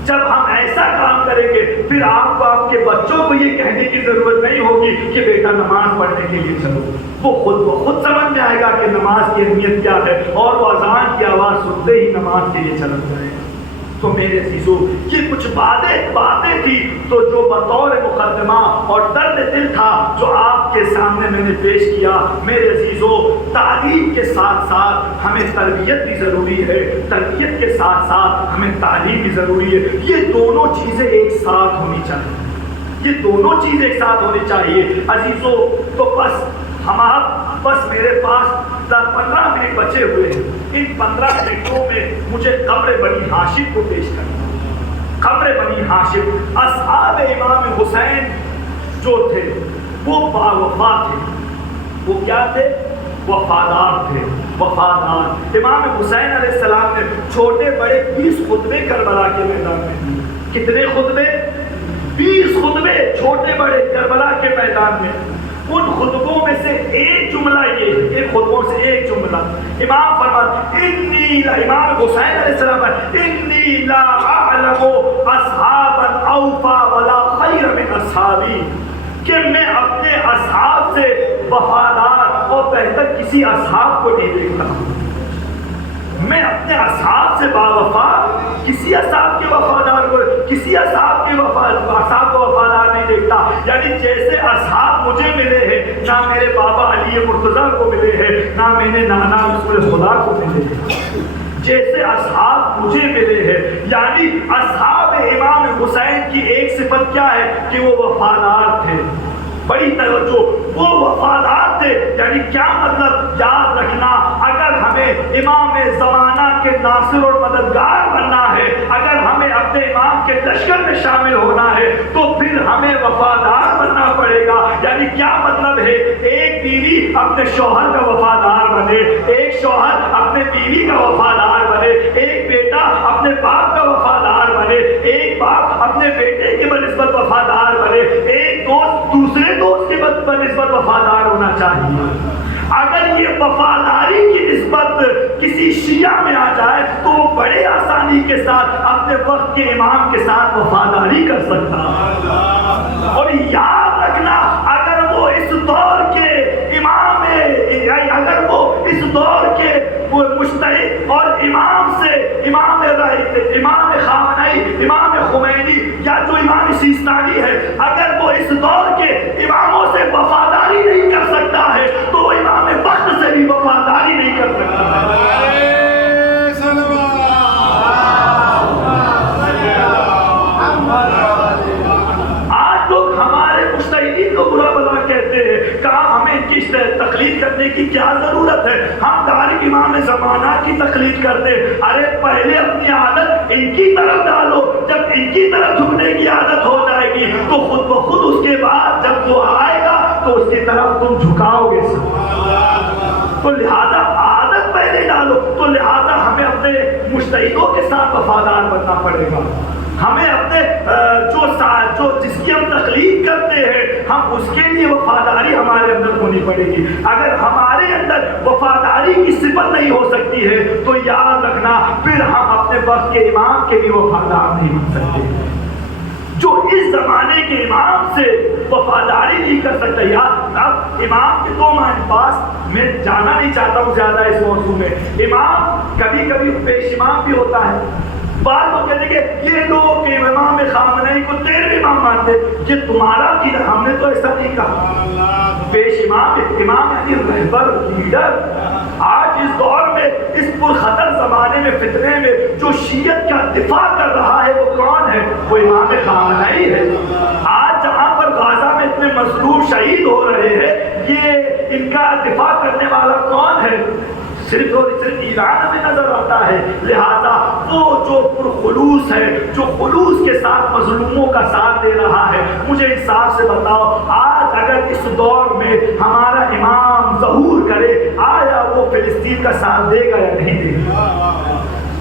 جب ہم ایسا کام کریں گے پھر آپ کو آپ کے بچوں کو یہ کہنے کی ضرورت نہیں ہوگی کہ بیٹا نماز پڑھنے کے لیے چلو، وہ خود سمجھ میں آئے گا کہ نماز کی اہمیت کیا ہے اور وہ اذان کی آواز سنتے ہی نماز کے لیے چلا جائے۔ تو میرے عزیزوں یہ کچھ باتیں تھی تو جو بطور مقدمہ اور درد دل تھا جو آپ کے سامنے میں نے پیش کیا۔ میرے عزیزوں تعلیم کے ساتھ ساتھ ہمیں تربیت بھی ضروری ہے، تربیت کے ساتھ ساتھ ہمیں تعلیم بھی ضروری ہے۔ یہ دونوں چیزیں ایک ساتھ ہونی چاہیے، یہ دونوں چیزیں ایک ساتھ ہونی چاہیے۔ عزیزوں تو بس میرے پاس 15 منٹ بچے ہوئے ہیں، ان 15 منٹوں میں مجھے قبر بنی ہاشم کو پیش کرنا۔ قبر بنی ہاشم اصحاب امام حسین جو تھے وہ باوفا تھے، وہ کیا تھے؟ وفادار تھے، وفادار۔ امام حسین علیہ السلام نے چھوٹے بڑے 20 خطبے کربلا کے میدان میں دیے۔ کتنے خطبے؟ 20 خطبے چھوٹے بڑے کربلا کے میدان میں۔ ان خطبوں میں سے ایک جملہ یہ ہے، ایک خطبوں سے ایک جملہ امام فرماتے امام حسین علیہ السلام انی لا اعلم اصحابا اوفا ولا خیر من اصحابی، کہ میں اپنے اصحاب سے وفادار اور بہتر کسی اصحاب کو نہیں دیکھتا ہوں۔ میں اپنے اصحاب سے باوفا کسی اصحاب کے وفادار کو وفادار نہیں دیکھتا۔ یعنی جیسے اصحاب مجھے ملے ہیں، نہ میرے بابا علی مرتضیٰ کو ملے ہیں، نہ میرے نانا رسول خدا کو ملے ہیں، جیسے اصحاب مجھے ملے ہیں۔ یعنی اصحاب امام حسین کی ایک صفت کیا ہے کہ وہ وفادار تھے۔ بڑی توجہ، وہ وفادار تھے۔ یعنی کیا مطلب؟ یاد رکھنا، اگر ہمیں امام زمانہ کے ناصر اور مددگار بننا ہے، اگر ہمیں اپنے امام کے لشکر میں شامل ہونا ہے تو پھر ہمیں وفادار بننا پڑے گا۔ یعنی کیا مطلب ہے؟ ایک بیوی اپنے شوہر کا وفادار بنے، ایک شوہر اپنے بیوی کا وفادار بنے، ایک بیٹا اپنے باپ کا وفادار بنے، ایک باپ اپنے بیٹے کے بنسبت وفادار بنے، ایک دوست دوسرے دوست کے بنسبت وفادار ہونا چاہیے۔ اگر یہ وفاداری کی نسبت کسی شیعہ میں آ جائے تو وہ بڑے آسانی کے ساتھ اپنے وقت کے امام کے ساتھ وفاداری کر سکتا ہے۔ اور یاد رکھنا، اگر وہ اس دور کے امام، اگر وہ اس دور کے وہ مجتہد اور امام سے امام خامنئی، امام خمینی یا جو امام سیستانی ہے، اگر وہ اس دور کے اماموں سے وفاداری نہیں کر سکتا ہے تو وہ امام وقت سے بھی وفاداری نہیں کر سکتا ہے۔ آج لوگ ہمارے مجتہدین کو برا بلا کہتے ہیں، کہا ہمیں کی تقلید کرنے کی کیا ضرورت ہے، ہم تاریخ امام زمانہ کی تقلید کرتے۔ ارے پہلے اپنی عادت ان کی طرف ڈالو، جب ان کی طرف جھکنے کی عادت ہو جائے گی تو خود بخود اس کے بعد جب وہ آئے گا تو اس کی طرف تم جھکاؤ گے۔ تو لہذا عادت پہلے ڈالو، تو لہذا ہمیں اپنے مجتہدوں کے ساتھ وفادار بننا پڑے گا، ہمیں اپنے جو جس کی ہم تقلید کرتے ہیں ہم اس کے لیے وفاداری ہمارے اندر ہونی پڑے گی۔ اگر ہمارے اندر وفاداری کی صفت نہیں ہو سکتی ہے تو یاد رکھنا پھر ہم اپنے وقت کے امام کے لیے وفادار نہیں بن سکتے۔ جو اس زمانے کے امام سے وفاداری نہیں کر سکتا، یاد اب امام کے دو معنی، پاس میں جانا نہیں چاہتا ہوں زیادہ اس موضوع میں۔ امام کبھی کبھی پیش امام بھی ہوتا ہے۔ بعض لوگ کہتے ہیں کہ یہ لوگ امام خامنئی کو 13ویں امام مانتے، یہ تمہارا عقیدہ، ہم نے تو ایسا نہیں کہا۔ پیش امام، امام یعنی رہبر، لیڈر۔ آج اس دور میں اس پرخطر زمانے میں، فتنے میں جو شیعت کا دفاع کر رہا ہے وہ کون ہے؟ وہ امام خامنئی ہے۔ آج جہاں پر غازہ میں اتنے مظلوم شہید ہو رہے ہیں، یہ ان کا دفاع کرنے والا کون ہے؟ صرف اور صرف ایران میں نظر آتا ہے۔ لہذا وہ جو پرخلوص ہے، جو خلوص کے ساتھ مظلوموں کا ساتھ دے رہا ہے، مجھے انصاف سے بتاؤ آج اگر اس دور میں ہمارا امام ظہور کرے، آیا وہ فلسطین کا ساتھ دے گا یا نہیں دے گا؟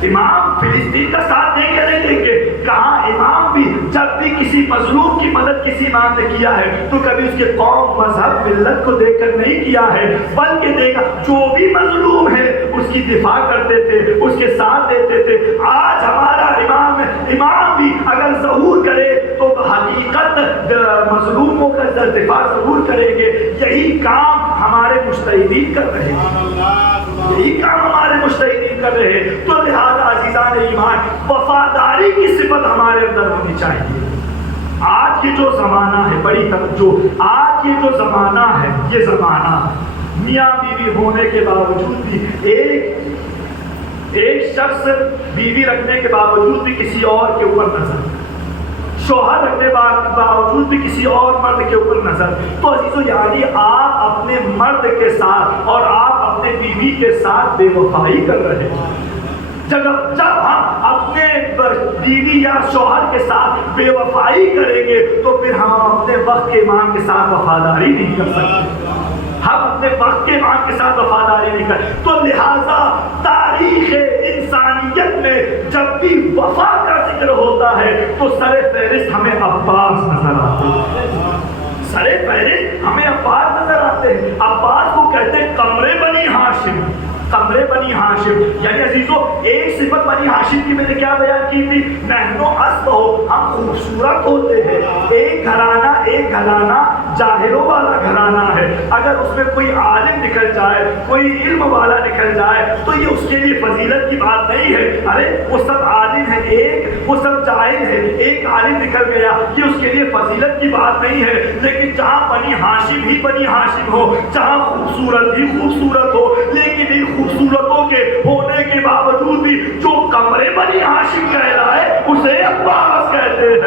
امام فلسطین کا ساتھ دیں گے نہیں دیں گے؟ کہاں امام بھی جب بھی کسی مظلوم کی مدد کسی امام نے کیا ہے تو کبھی اس کے قوم، مذہب، ملت کو دیکھ کر نہیں کیا ہے، بلکہ دیکھا جو بھی مظلوم ہے اس کی دفاع کرتے تھے، اس کے ساتھ دیتے تھے۔ آج ہمارا امام بھی اگر ظہور کرے تو حقیقت مظلوموں کا دفاع ضرور کریں گے۔ یہی کام ہمارے مجتہدین کر رہے ہیں، یہی کام ہمارے مجتہدین کر رہے ہیں۔ تو لہذا عزیزان ایمان، وفاداری کی صفت ہمارے اندر ہونی چاہیے۔ آج یہ جو زمانہ ہے، بڑی توجہ، آج یہ جو زمانہ ہے، یہ زمانہ میاں بیوی ہونے کے باوجود بھی ایک شخص بیوی رکھنے کے باوجود بھی کسی اور کے اوپر نظر، شوہر رکھنے کے باوجود بھی کسی اور مرد کے اوپر نظر۔ تو عزیزو یعنی آپ اپنے مرد کے ساتھ اور آپ اپنے بیوی کے ساتھ بے وفائی کر رہے ہیں۔ جب ہم اپنے بیوی یا شوہر کے ساتھ بے وفائی کریں گے تو پھر ہم اپنے وقت کے امام کے ساتھ وفاداری نہیں کر سکتے، ہم اپنے وقت کے امام کے ساتھ وفاداری نہیں کر۔ تو لہذا تاریخ انسانیت میں جب بھی وفا کا ذکر ہوتا ہے تو سر فہرست ہمیں عباس نظر آتے ہیں، سر فہرست ہمیں عباس نظر آتے ہیں۔ عباس کو کہتے ہیں قمر بنی ہاشم، قمر بنی ہاشم، یعنی عزیزو ایک صفت بنی ہاشم کی میں نے کیا بیان کی تھی؟ نحنو اسب ہو، ہم خوبصورت ہوتے ہیں۔ ایک گھرانہ جاہلوں والا گھرانہ ہے، اگر اس میں کوئی عالم نکل جائے، کوئی علم والا نکل جائے تو یہ اس کے لیے فضیلت کی بات نہیں ہے۔ ارے وہ سب عالم ہے، ایک وہ سب جاہل ہے، ایک عالم نکل گیا، یہ اس کے لیے فضیلت کی بات نہیں ہے۔ لیکن جہاں بنی ہاشم ہی بنی ہاشم ہو، جہاں خوبصورت ہی خوبصورت ہو، لیکن ان خوبصورتوں کے ہونے کے باوجود بھی جو قمر بنی ہاشم کہلائے اسے عباس کہتے ہیں۔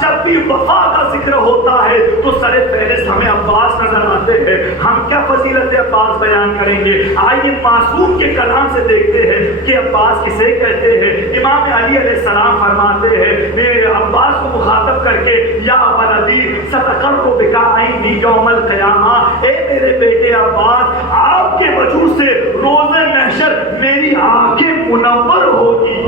جب بھی وفا کا ذکر ہوتا ہے تو سر فہرست ہمیں عباس نظر آتے ہیں. ہم کیا فضیلت عباس بیان کریں گے؟ آئیے معصوم کے کلام سے دیکھتے ہیں کہ عباس کسے کہتے ہیں. امام علی علیہ السلام فرماتے ہیں میرے عباس کو مخاطب کر کے یا ولدی ستقر بک عینی یوم القیامہ، اے میرے بیٹے عباس، آپ کے وجود سے روز محشر میری آنکھیں منور ہوگی،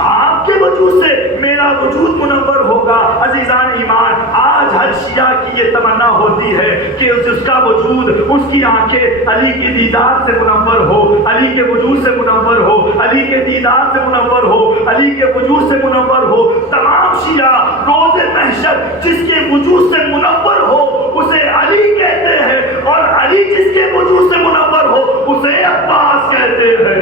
آپ کے وجود سے میرا وجود منور ہوگا. عزیزان ایمان، آج ہر شیعہ کی یہ تمنا ہوتی ہے کہ اس کا وجود، اس کی آنکھیں علی کے دیدار سے منور ہو، علی کے وجود سے منور ہو، علی کے دیدار سے منور ہو، علی کے وجود سے منور ہو. تمام شیعہ روز محشر جس کے وجود سے منور ہو اسے علی کہتے ہیں، اور علی جس کے وجود سے منور ہو اسے عباس کہتے ہیں،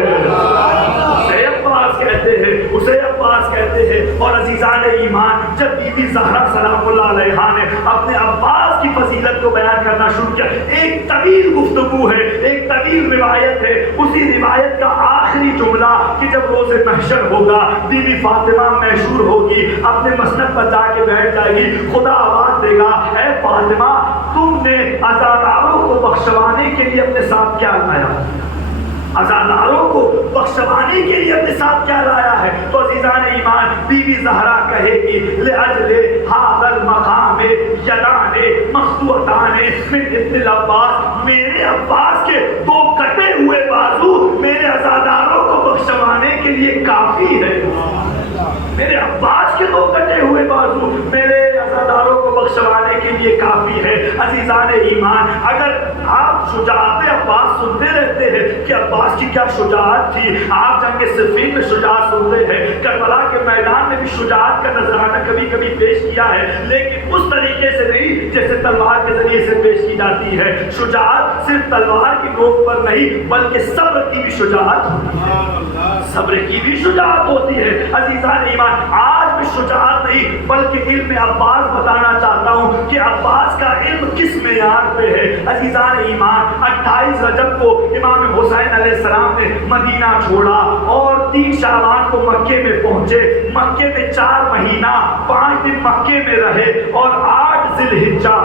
اسے عباس کہتے ہیں، اسے عباس کہتے ہیں. اور عزیزان ایمان، جب بی بی زہرا سلام اللہ علیہا نے اپنے عباس کی فضیلت کو بیان کرنا شروع کیا، ایک طویل گفتگو ہے، ایک طویل روایت ہے. اسی روایت کا آخری جملہ کہ جب روز محشر ہوگا بی بی فاطمہ محشور ہوگی، اپنے مسند پر جا کے بیٹھ جائے گی، خدا آواز دے گا اے فاطمہ تم نے عزاداروں کو بخشوانے کے لیے اپنے ساتھ کیا لایا، عزاداروں کو بخشوانے کے لیے اپنے ساتھ کیا لایا ہے؟ تو عزیزان ایمان، بی بی زہرا کہے گی لأجل هذا المقام یدان مخطوطان من ابن العباس، میرے عباس کے دو کٹے ہوئے بازو میرے عزاداروں کو بخشوانے کے لیے کافی ہے. میرے عباس کے دو کٹے ہوئے بازو میرے عزاداروں کو بخشوانے کے لیے کافی ہے. عزیزان ایمان، اگر آپ شجاعت عباس سنتے رہتے ہیں کہ عباس کی کیا شجاعت تھی، آپ جنگ صفین میں شجاعت سنتے ہیں، کربلا کے میدان میں بھی شجاعت کا نذرانہ کبھی کبھی پیش کیا ہے، لیکن اس طریقے سے نہیں جیسے تلوار کے ذریعے سے پیش کی جاتی ہے. شجاعت صرف تلوار کی نوک پر نہیں بلکہ صبر کی بھی شجاعت ہوتی ہے، صبر کی بھی شجاعت ہوتی ہے. عزیزان ایمان، آج میں شجاعت نہیں بلکہ علم عباس بتانا چاہتا ہوں کہ عباس کا علم کس معیار پہ ہے. عزیزان ایمان، 28 رجب کو امام حسین علیہ السلام نے مدینہ چھوڑا اور 3 شعبان کو مکے میں پہنچے. مکے میں 4 مہینہ 5 دن مکے میں رہے اور 8 ذی الحجہ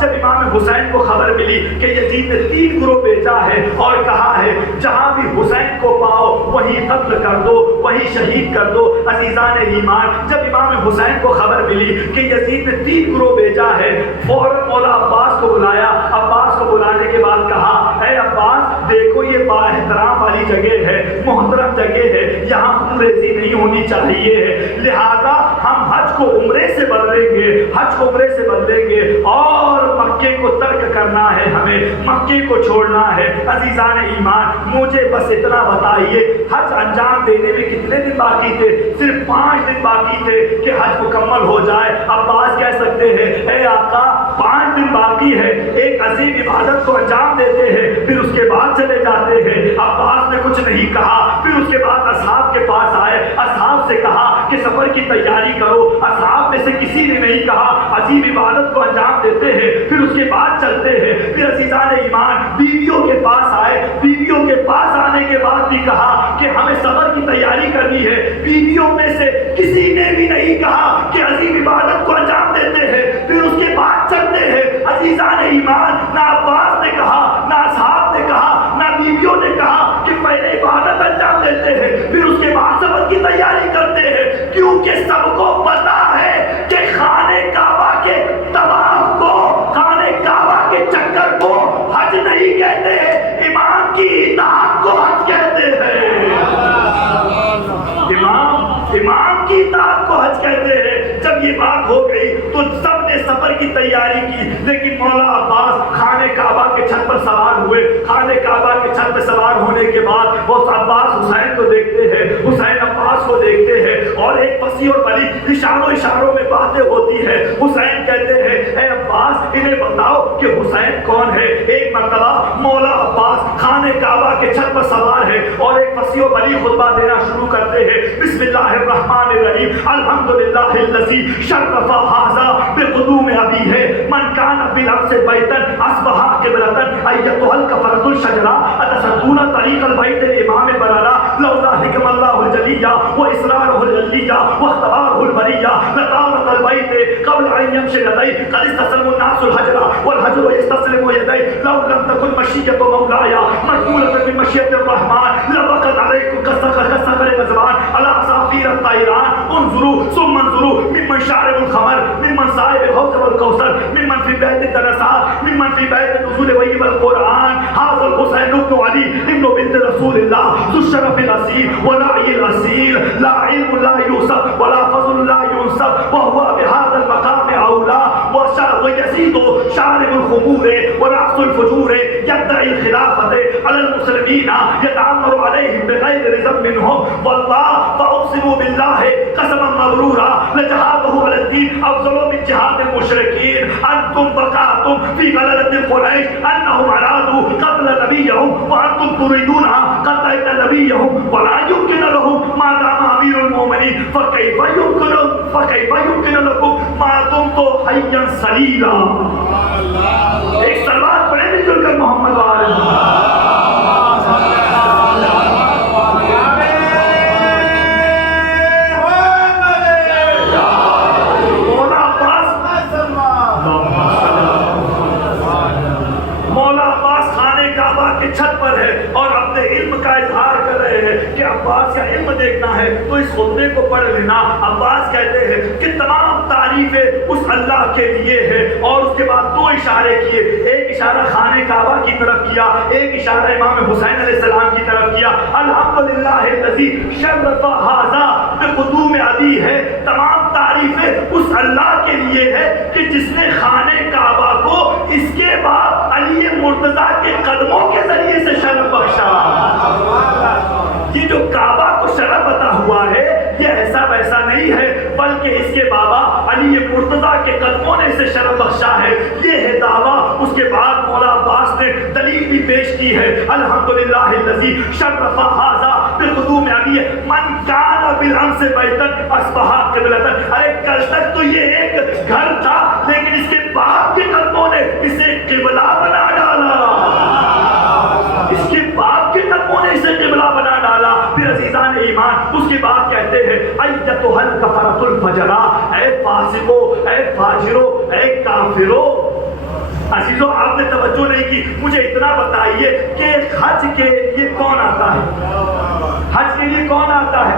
جب امام حسین کو خبر ملی کہ یزید نے 3 گروہ بیچا ہے اور کہا ہے جہاں بھی حسین کو پاؤ وہیں قتل کر دو، وہیں شہید کر دو. عزیزان ایمان، جب امام حسین کو خبر ملی کہ یزید نے 3 گروہ بیچا ہے، فوراً مولا عباس کو بلایا. عباس کو بلانے کے بعد کہا اے عباس دیکھو یہ با احترام والی جگہ ہے، محترم جگہ ہے، یہاں خون ریزی نہیں ہونی چاہیے ہے، لہذا ہم حج کو عمرے سے بدلیں گے، حج کو عمرے سے بدلیں گے اور مکے کو ترک کرنا ہے، ہمیں مکے کو چھوڑنا ہے. عزیزان ایمان، مجھے بس اتنا بتائیے حج انجام دینے میں کتنے دن باقی تھے؟ صرف 5 دن باقی تھے کہ حج مکمل ہو جائے. عباس کہہ سکتے ہیں اے آقا 5 دن باقی ہے، ایک عظیم عبادت کو انجام دیتے ہیں پھر اس کے بعد چلے جاتے ہیں. عباس نے کچھ نہیں کہا. پھر اس کے بعد اصحاب کے پاس آئے، اصحاب سے کہا کہ سفر کی تیاری کرو. اصحاب میں سے کسی نے نہیں کہا عظیم عبادت کو انجام دیتے ہیں پھر اس کے بعد چلتے ہیں. پھر عزیزان ایمان بیویوں کے پاس آئے، بیویوں کے پاس آنے کے بعد بھی کہا کہ ہمیں سفر کی تیاری کرنی ہے. بیویوں میں سے کسی نے بھی نہیں کہا کہ عظیم عبادت کو انجام دیتے ہیں پھر اس کے بعد چلتے ہیں. عزیزان ایمان، نہ عباس نے کہا، نہ اصحاب نے کہا، نہ بیویوں نے کہا کہ پہلے عبادت انجام دیتے ہیں پھر اس کے بعد سفر کی تیاری کرتے ہیں، کیونکہ سب کو پتا ہے کہ خانہ کعبہ کے طواف کو، خانہ کعبہ کے چکر کو حج نہیں کہتے ہیں، امام کی اطاعت کو حج کہتے ہیں. امام کی اطاعت کو حج کہتے ہیں. جب یہ بات ہو گئی تو سب نے سفر کی تیاری کی، لیکن مولا عباس خانہ کعبہ کے چھت پر سوار ہوئے. خانہ کعبہ کے چھت پر سوار ہونے کے بعد وہ عباس حسین کو دیکھتے ہیں، حسین عباس کو دیکھتے ہیں اور ایک فصیح اور بلیغ اشاروں میں باتیں ہوتی ہے. حسین کہتے ہیں اے عباس انہیں بتاؤ کہ حسین کون ہے. ایک مرتبہ مولا عباس خانہ کعبہ کے چھت پر سوار ہے اور ایک فصیح و بلیغ خطبہ دینا شروع کرتے ہیں. بسم اللہ الرحمن الرحیم، الحمدللہ الذی شرف ھذا بقدوم ابیہ من کان بالامس بیتا اصبح قبلۃ ایتها الکفرۃ الشجرہ اتسدون طریق البیت الامام بررہ لولا حکم اللہ الجلی واصرارہ وليا واختباره البرية لطارة البيت قبل أن يمشي لديه قد استسلم الناس الهجر والهجر يستسلم يديه لو لم تكن مشية مولاي مشغولة بمشية الرحمن لبقت عليكم كالصخر الغزبان على عصافير الطيران انظروا ثم انظروا ممن شارب الخمر ممن صائب الحوض والكوثر ممن في بيت الدرسات ممن في بيت النزول ويب القرآن هذا الحسين بن علي ابن بنت رسول الله ذو الشرف الأصيل والرعي الأصيل لا علم لا يوصف ولا فضل لا ينسب وهو بهذا المقام أولى ويزيد شارب الخمور ورأس الفجور يدعي الخلافة على المسلمين يتعمر عليهم بغير رزق منهم والله فأقسم بالله قسما مبرورا لجهاده على الدين أفضل من جهاد المشركين أنتم بقعتم في غللة قريش أنهم أرادوا قتل نبيهم وأنتم تريدونها قتل نبيهم ولا يمكن لهم ما دام أمير المؤمنين فكيف يمكن لكم ما دمتم حيا سليلا. ایک سلوات پڑھیں مل جل کر محمد وآلہ مولا عباس خانے کعبہ کے چھت پر ہے اور اپنے علم کا اظہار کر رہے ہیں کہ عباس کا علم دیکھنا ہے تو اس خطبے کو پڑھ لینا. عباس کہتے ہیں کہ تمام تعریفیں اس اللہ کے لیے ہے اور اس کے بعد دو اشارے کیے. ایک اشارہ خانے کعبہ کی طرف کیا, ایک اشارہ امام حسین علیہ السلام کی طرف کیا. الحمدللہ الذی شرف ھذا بقدوم ابی ہے. تمام تعریفیں اس اللہ کے لیے ہے کہ جس نے خانے کعبہ کو اس کے بعد علی مرتضیٰ کے قدموں کے ذریعے سے شرف بخشا. یہ جو کعبہ کو شرف عطا ہوا ہے یہ ایسا ویسا نہیں ہے بلکہ اس کے بابا علی مرتضیٰ کے قدموں نے اسے شرف بخشا ہے. یہ ہے دعویٰ. اس کے بعد مولا عباس نے دلیل بھی پیش کی ہے. الحمدللہ الذی شرف ھذا بقدوم ابی من کان بالامس بیتا اصبح قبلۃ. ارے کل تک تو یہ ایک گھر تھا لیکن اس کے باپ کے قدموں نے اسے قبلہ بنا ڈالا. اس کے باپ کے قدموں نے اسے قبلہ بنا ڈالا. پھر عزیزان ایمان اس کے بعد کہتے ہیں ایتھا الکفرۃ الفجرا. اے فاسقو, اے فاجرو, اے کافرو. عزیزو آپ نے توجہ نہیں کی. مجھے اتنا بتائیے کہ حج کے لیے کون آتا ہے؟ حج کے لیے کون آتا ہے؟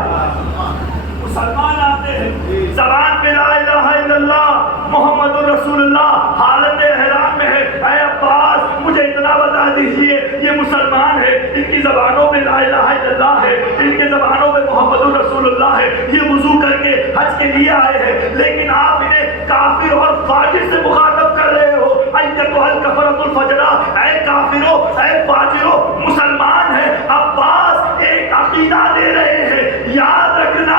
مسلمان آتے ہیں. زبان پہ لا الہ الا اللہ محمد رسول اللہ حالت احرام میں ہے. اے عباس مجھے اتنا بتا دیجئے یہ مسلمان ہے, ان کی زبانوں میں لا الہ الا اللہ ہے, ان کے زبانوں میں محمد رسول اللہ ہے, یہ وضو کر کے حج کے لیے آئے ہیں, لیکن آپ انہیں کافر اور فاجر سے مخاطب کر رہے ہو. ایتھا الکفرۃ الفجرا. اے کافرو, اے فاجرو, مسلمان ہے. عباس ایک عقیدہ دے رہے ہیں, یاد رکھنا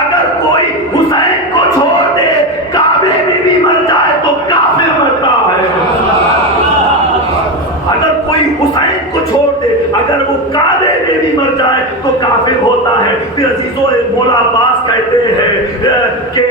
اگر کوئی حسین کو چھوڑ دے کعبے میں بھی مر جائے تو کافر مرتا ہے. اگر کوئی حسین کو چھوڑ دے اگر وہ کعبے میں بھی مر جائے تو کافر ہوتا ہے. پھر عزیزو مولا عباس کہتے ہیں کہ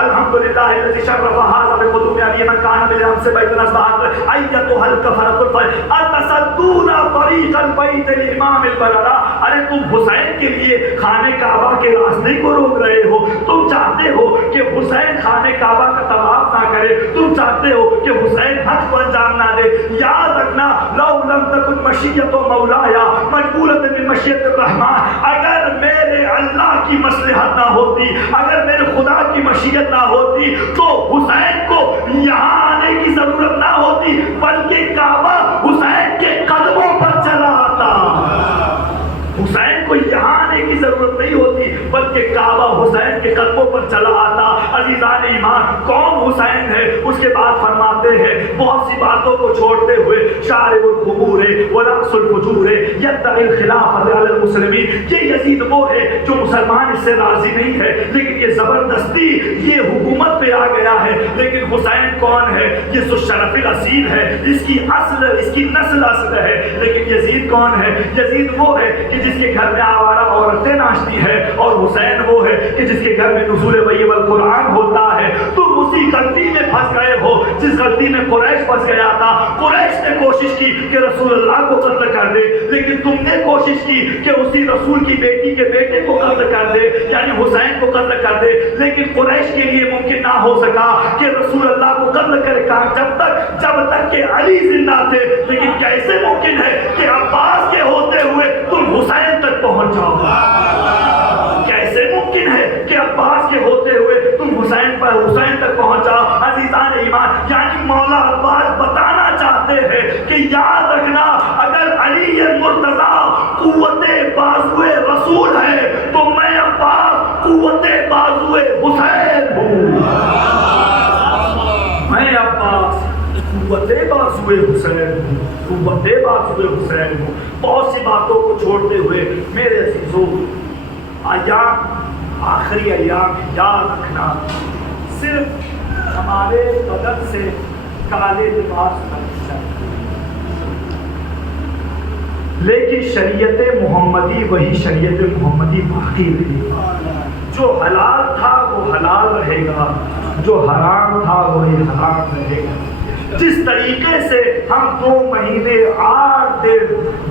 الحمدللہ الذی شرف ھذا بقدوم ابی من کان بالامس بیتا اصبح ایتھا الکفرۃ الفجر اتصدون طریق البیت لامام البررہ. ارے تم حسین کے لیے خانے کعبہ کے راستے کو روک رہے ہو. تم چاہتے ہو کہ حسین خانے کعبہ کا طواف نہ کرے, تم چاہتے ہو کہ حسین حج کو انجام نہ دے. یاد رکھنا لو لم تکن مشیت مولایا مشغولۃ بمشیۃ الرحمن. اگر میرے اللہ کی مصلحت نہ ہوتی, اگر میرے خدا کی مشیت نہ ہوتی تو حسین کو یہاں آنے کی ضرورت نہ ہوتی بلکہ کعبہ حسین کے قدموں پر چلا آتا. حسین کو یہاں آنے کی ضرورت نہیں ہوتی بلکہ کعبہ حسین کے قدموں پر چلا آتا. عزیزان ایمان کون حسین ہے؟ اس کے بعد فرماتے ہیں بہت سی باتوں کو چھوڑتے ہوئے شارب الخمور ورأس الفجور یدعی الخلافۃ علی المسلمین. یہ یزید وہ ہے جو مسلمان اس سے راضی نہیں ہے لیکن یہ زبردستی یہ حکومت پہ آ گیا ہے. لیکن حسین کون ہے؟ یہ ذو الشرف الاصیل ہے, اس کی اصل اس کی نسل اصل ہے. لیکن یزید کون ہے؟ یزید وہ ہے کہ جس کے گھر میں آوارہ عورتیں ناشتی ہے اور حسین وہ ہے کہ جس کے گھر میں نزول وحی والقرآن ہوتا ہے، تم اسی غلطی میں پھنس گئے ہو جس غلطی میں قریش پھنس گیا تھا۔ قریش نے کوشش کی کہ رسول اللہ کو قتل کر دے، لیکن تم نے کوشش کی کہ اسی رسول کی بیٹی کے بیٹے کو قتل کر دے، یعنی حسین کو قتل کر دے، لیکن قریش کے لیے ممکن نہ ہو سکا کہ رسول اللہ کو قتل کرے جب تک کہ علی زندہ تھے۔ لیکن کیسے ممکن ہے کہ عباس کے ہوتے ہوئے تم حسین تک پہنچ جاؤ؟ کیسے ممکن ہے کہ عباس کے ہوتے ہوئے تم حسین تک پہنچ جاؤ؟ عزیزان ایمان، یعنی مولا عباس بتانا چاہتے ہیں کہ یاد رکھنا، اگر علی مرتضیٰ قوت بازوئے رسول ہے تو میں عباس قوت بازوئے حسین ہوں۔ میں عباس قوت بازوئے حسین ہوں، قوت بازوئے حسین ہوں۔ بہت سی باتوں کو چھوڑتے ہوئے میرے عزیزوں، آخری ایام یاد رکھنا، صرف ہمارے بدن سے کالے لباس نہیں چاہیے، لیکن شریعت محمدی وہی شریعت محمدی باقی رہے گا۔ جو حلال تھا وہ حلال رہے گا، جو حرام تھا وہی حرام رہے گا۔ جس طریقے سے ہم 2 مہینے 8 دن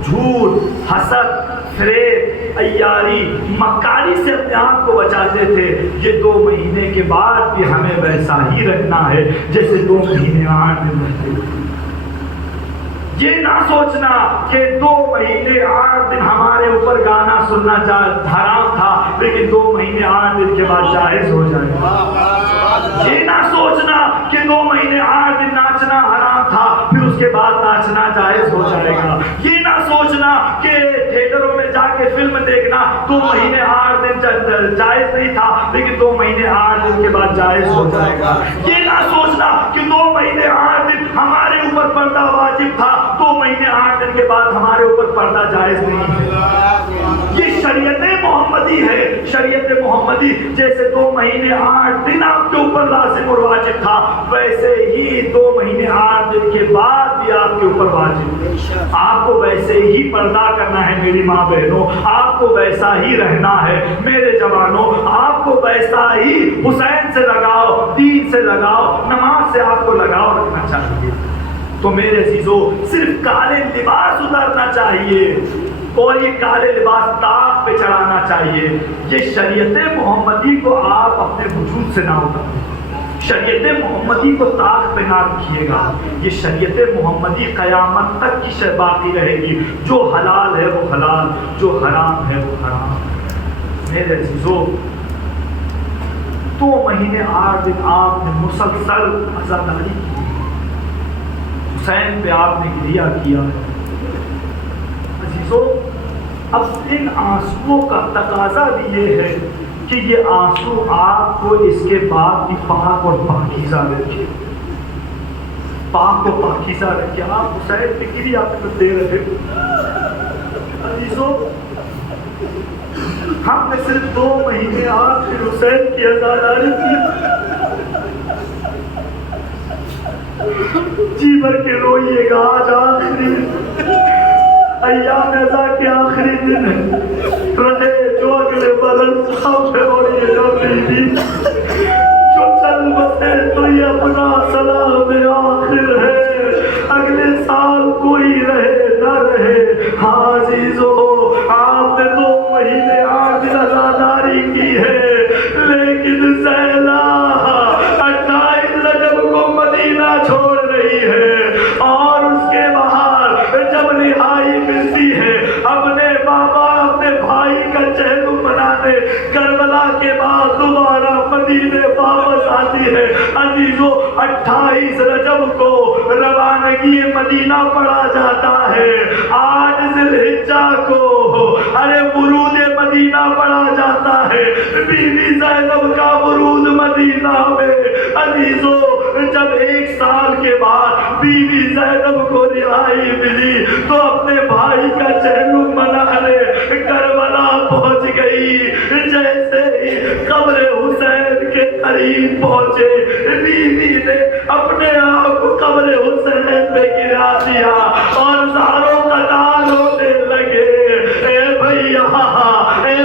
جھوٹ، حسد، فریب، عیاری، مکاری سے اپنے آپ کو بچاتے تھے، یہ 2 مہینے کے بعد بھی ہمیں ویسا ہی رکھنا ہے جیسے 2 مہینے 8 دن رہتے تھے۔ یہ نہ سوچنا کہ 2 مہینے 8 دن ہمارے اوپر گانا سننا حرام تھا، لیکن 2 مہینے 8 دن کے بعد جائز ہو جائے گا۔ یہ نہ سوچنا کہ 2 مہینے 8 دن ناچنا حرام تھا، پھر اس کے بعد ناچنا جائز ہو جائے گا۔ یہ نہ سوچنا کہ تھیٹروں میں جا کے فلم دیکھنا 2 مہینے 8 دن جائز نہیں تھا، لیکن 2 مہینے 8 دن کے بعد جائز ہو جائے گا۔ یہ نہ سوچنا کہ 2 مہینے 8 دن ہمارے اوپر پردہ واجب تھا، 2 مہینے 8 دن کے بعد ہمارے اوپر پردہ جائز نہیں ہے۔ یہ شریعت محمدی ہے، شریعت محمدی جیسے 2 مہینے 8 دن آپ کے اوپر لازم اور واجب تھا، ویسے ہی 2 مہینے 8 دن کے بعد بھی آپ کے اوپر واجب ہے۔ آپ کو ویسے ہی پردہ کرنا ہے میری ماں بہنوں، آپ کو ویسا ہی رہنا ہے میرے جوانوں، آپ کو ویسا ہی حسین سے لگاؤ، دین سے لگاؤ، نماز سے آپ کو لگاؤ رکھنا چاہیے۔ تو میرے عزیزوں، صرف کالے لباس اتارنا چاہیے اور یہ کالے لباس طاق پہ چڑھانا چاہیے۔ یہ شریعت محمدی کو آپ اپنے وجود سے نہ اتاریں، شریعت محمدی کو طاق پہ نہ رکھیے گا۔ یہ شریعت محمدی قیامت تک کی باقی رہے گی، جو حلال ہے وہ حلال، جو حرام ہے وہ حرام۔ میرے عزیزوں، 2 مہینے 8 دن آپ نے مسلسل عزاداری کی، حسین پہ آپ نے گریہ کیا ہے۔ عزیزوں، اب ان آنسوؤں کا تقاضا بھی یہ ہے کہ یہ آنسو آپ کو اس کے بعد بھی پاک اور پاکیزہ رکھے، پاک و پاکیزہ رکھے۔ آپ حسین پہ گریہ دے رہے ہو۔ عزیزوں، ہم نے صرف 2 مہینے آپ کے حسین کی عزاداری کی، جی بھر کے روئیے گا، آج آخری ایام رضا کے آخری دن رہے، جو اگلے برس ہم پہ روئیے گا بیوی، جو چل بسے تو یہ اپنا سلام آخر ہے، اگلے سال کوئی رہے نہ رہے۔ ہاں عزیزو، آپ نے 2 مہینے 8 دن عزاداری کی ہے، لیکن زیلا 28 رجب کو مدینہ چھوڑ رہی ہے، اور اس کے باہر جب رہائی ملتی ہے اپنے بابا اپنے بھائی کا چہلم بنانے کربلا کے بعد دوبارہ مدینے واپس آتی ہے۔ عزیزو، 28 رجب کو روانگی مدینہ پڑھا جاتا ہے، 8 ذی الحجہ کو ارے ورود مدینہ پڑھا جاتا ہے، بیوی زینب کا ورود مدینہ میں۔ عزیزو، جب 1 سال کے بعد بیوی زینب کو رہائی ملی تو اپنے بھائی کا چہلم منانے کربلا پہنچ گئی۔ جیسے ہی قبر حسین کے قریب پہنچے، بیوی نے اپنے آپ کو قبر حسین پہ گرا دیا اور زاروں قطار ہونے لگے۔ اے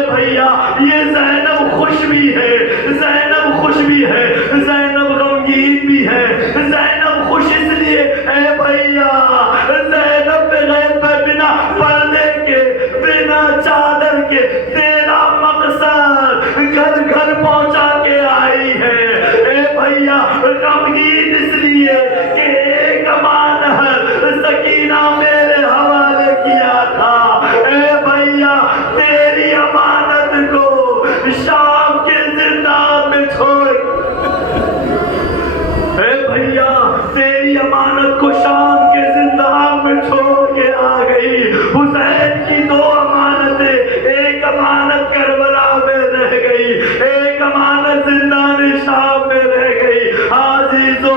بھیا، یہ زینب خوش بھی ہے، زینب خوش بھی ہے، زینب غمگین بھی ہے۔ زینب خوش اس لیے اے بھیا، زینب بغیر بنا پردے کے، بنا چادر کے تیرا مقصد گھر گھر پہنچا کے آئی ہے۔ اے بھیا غمگین اس لیے کہ ایک امانت سکینہ میرے حوالے کیا تھا۔ اے بھیا تیری امانت کو شام کے زندان میں چھوڑ، اے بھیا تیری امانت کو شام کے زندان میں چھوڑ کے آ گئی۔ حسین کی دو امانتیں، ایک امانت کربلا میں رہ گئی، ایک امانت زندان شام میں رہ گئی۔ عزیزو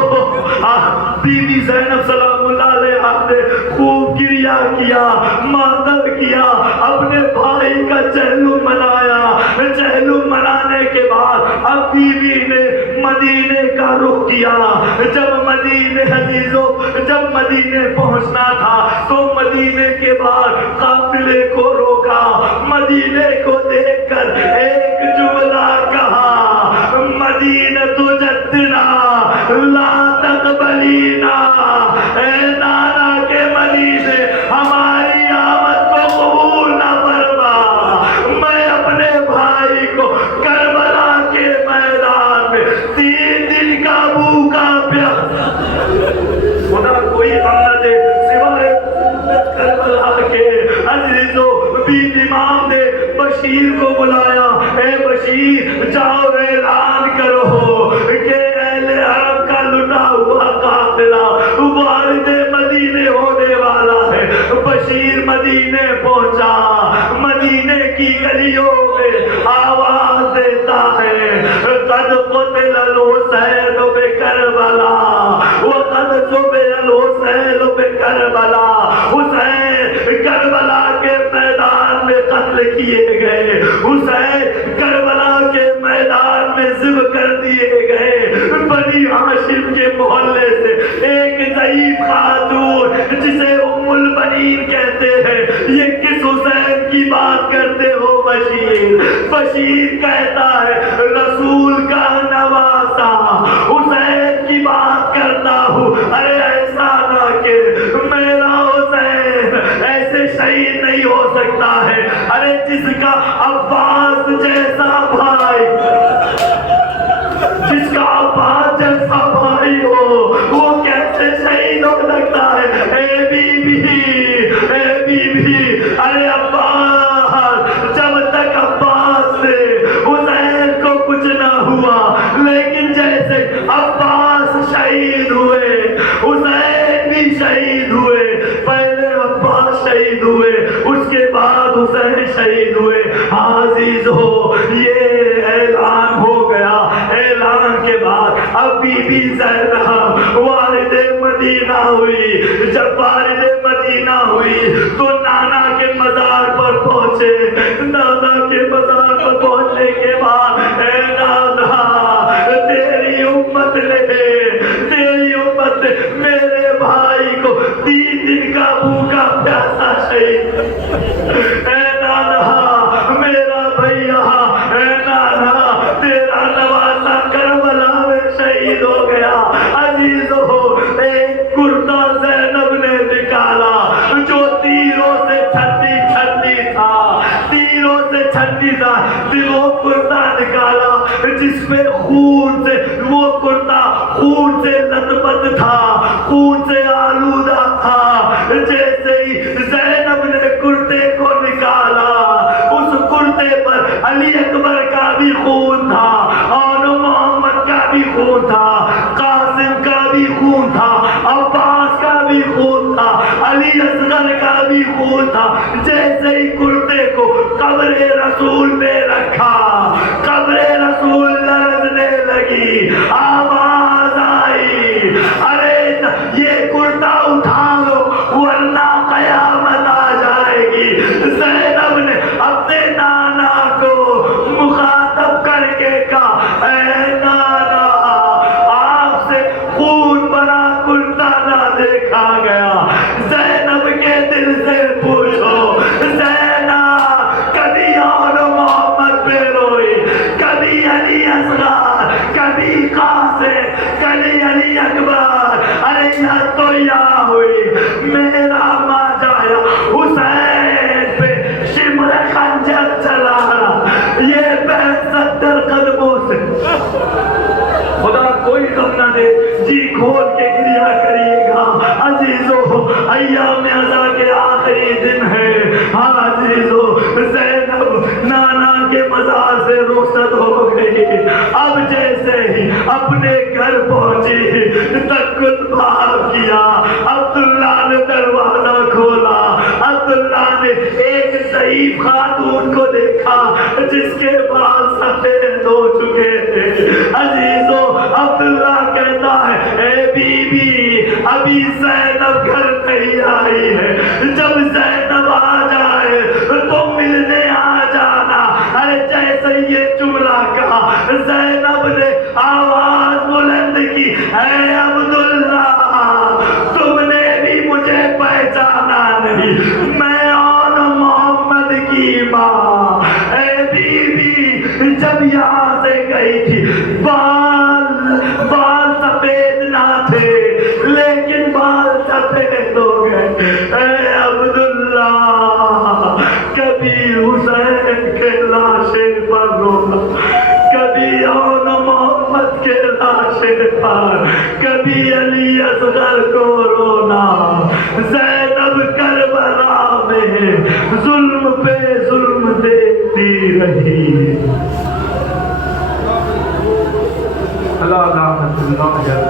بی بی زینب سلام اللہ علیہا نے خوب گریہ کیا، ماتم کیا، اپنے بھائی کا چہلم منایا۔ چہلم منانے کے بعد اب بی بی نے مدینے کا رخ کیا۔ جب مدینے عزیزوں جب مدینے پہنچنا تھا تو مدینے کے بعد قافلے کو روکا۔ مدینے کو دیکھ کر ایک جملہ کہا، مدینۃ جدنا لا تقبلینا، اے نانا کے مدینے ہماری آمد کو قبول نہ فرما۔ میں اپنے بھائی کو کربلا کے میدان میں 3 دن کا بھوکا پیاسا، خدا کوئی غم نہ دے سوائے کربلا کے۔ عزیزو بی امام نے بشیر کو بلایا، اے بشیر جاؤ اعلان کرو کہ اہل عرب کا لٹا ہوا قافلہ وارد مدینے ہونے والا ہے۔ بشیر مدینے پہنچا، مدینے کی گلیوں میں آواز دیتا ہے، قد قتل الحسین بکربلا وقد ذبح الحسین بکربلا۔ حسین کربلا کے میدان میں قتل کیے گئے، حسین کربلا کے میدان میں ذبح کر دیے گئے۔ بنی ہاشم کے محلے سے ایک ضعیف خاتون جسے ام البنین کہتے ہیں، یہ کس حسین کی بات کرتے ہو بشیر؟ بشیر کہتا ہے رسول کا نواسا حسین کی بات کرتا ہوں۔ ارے ایسا نہ کہ میرا حسین ایسے شہید نہیں ہو سکتا ہے۔ ارے جس کا عباس جیسا بھائی، جس کا عباس جیسا بھائی ہو وہ کیسے شہید ہو سکتا ہے؟ اے بی بی ارے عباس، جب تک عباس سے حسین کو کچھ نہ ہوا، لیکن جیسے عباس شہید ہوئے حسین بھی شہید ہوئے۔ پہلے عباس شہید ہوئے، اس کے بعد حسین شہید ہوئے۔ عزیز ہو یہ اعلان ہو گیا۔ اعلان کے بعد اب بی بی زینب والد مدینہ ہوئی۔ جب والد مدینہ ہوئی تو نانا کے مزار پر پہنچے۔ نانا کے مزار پر پہنچنے کے بعد اے نانا تیری امت میرے بھائی کو 3 دن کا بھوکا پیاسا شہید، اے نانا میرا بھیا، اے نانا تیرا نواسا کربلا میں شہید ہو گیا۔ عزیزو ایک کرتا زینب نے نکالا جو تیروں سے چھٹی تھا، تیروں سے چھٹی تھا، وہ کرتا نکالا جس میں خون سے، وہ کرتا خون سے لطپت تھا، خون سے آلودہ تھا۔ جیسے ہی زینب نے کرتے کو نکالا، اس کرتے پر علی اکبر کا بھی خون تھا اور محمد کا بھی خون تھا، قاسم کا بھی خون تھا، عباس کا بھی خون تھا، علی اصغر کا بھی خون تھا۔ جیسے ہی کرتے کو قبر رسول میں رکھا، قبر رسول لرزنے لگی، آواز آئی ارے یہ کرتا اٹھا لو ورنہ قیامت آ جائے گی۔ زینب نے اپنے نانا کو مخاطب کر کے کہا، اے نانا آپ سے خون بنا کرتا نہ دیکھا گیا۔ زینب کے دل سے پوچھو، زینب کبھی اور محمد پہ روئی، کبھی علی اصغر، کبھی قاسم، کبھی علی اکبر. ارے یا تو یا ہوئی میرا ماں جایا حسین پہ شمر خنجر چلا رہا، یہ بہن 70 قدموں سے. خدا کوئی غم نہ دے، جی کھول کے گریا کریے گا عزیزو. ایام عزا کے آخری دن ہے. ہاں عزیزو، زینب نانا کے مزار سے رخصت ہو گئی. اب جیسے ہی اپنے گھر پہنچی تکت بھاگ کیا. عبداللہ نے دروازہ کھولا. عبداللہ نے ایک ضعیف خاتون کو دیکھا جس کے بال سفید ہو چکے تھے. عزیزو، عبداللہ کہتا ہے اے بی بی، ابھی زینب گھر نہیں آئی ہے، جب زینب آ جائے تو ملنے آ جانا. ارے جیسے یہ جملہ کہا زینب نے آواز بلند کی، اے عبداللہ، تم نے بھی مجھے پہچانا نہیں، میں اور محمد کی ماں. اے بی بی جب یہاں سے گئی تھی بال سفید نہ تھے لیکن بال سفید ہو گئے. اے عبداللہ، کبھی حسین کے لاشے پر رونا، کبھی اور محمد کے لاشے پر، کبھی علی اصغر کو رونا. زینب کربلا میں ظلم پہ ظلم دیکھتی رہی. اللہ رحمت اللہ علیہ.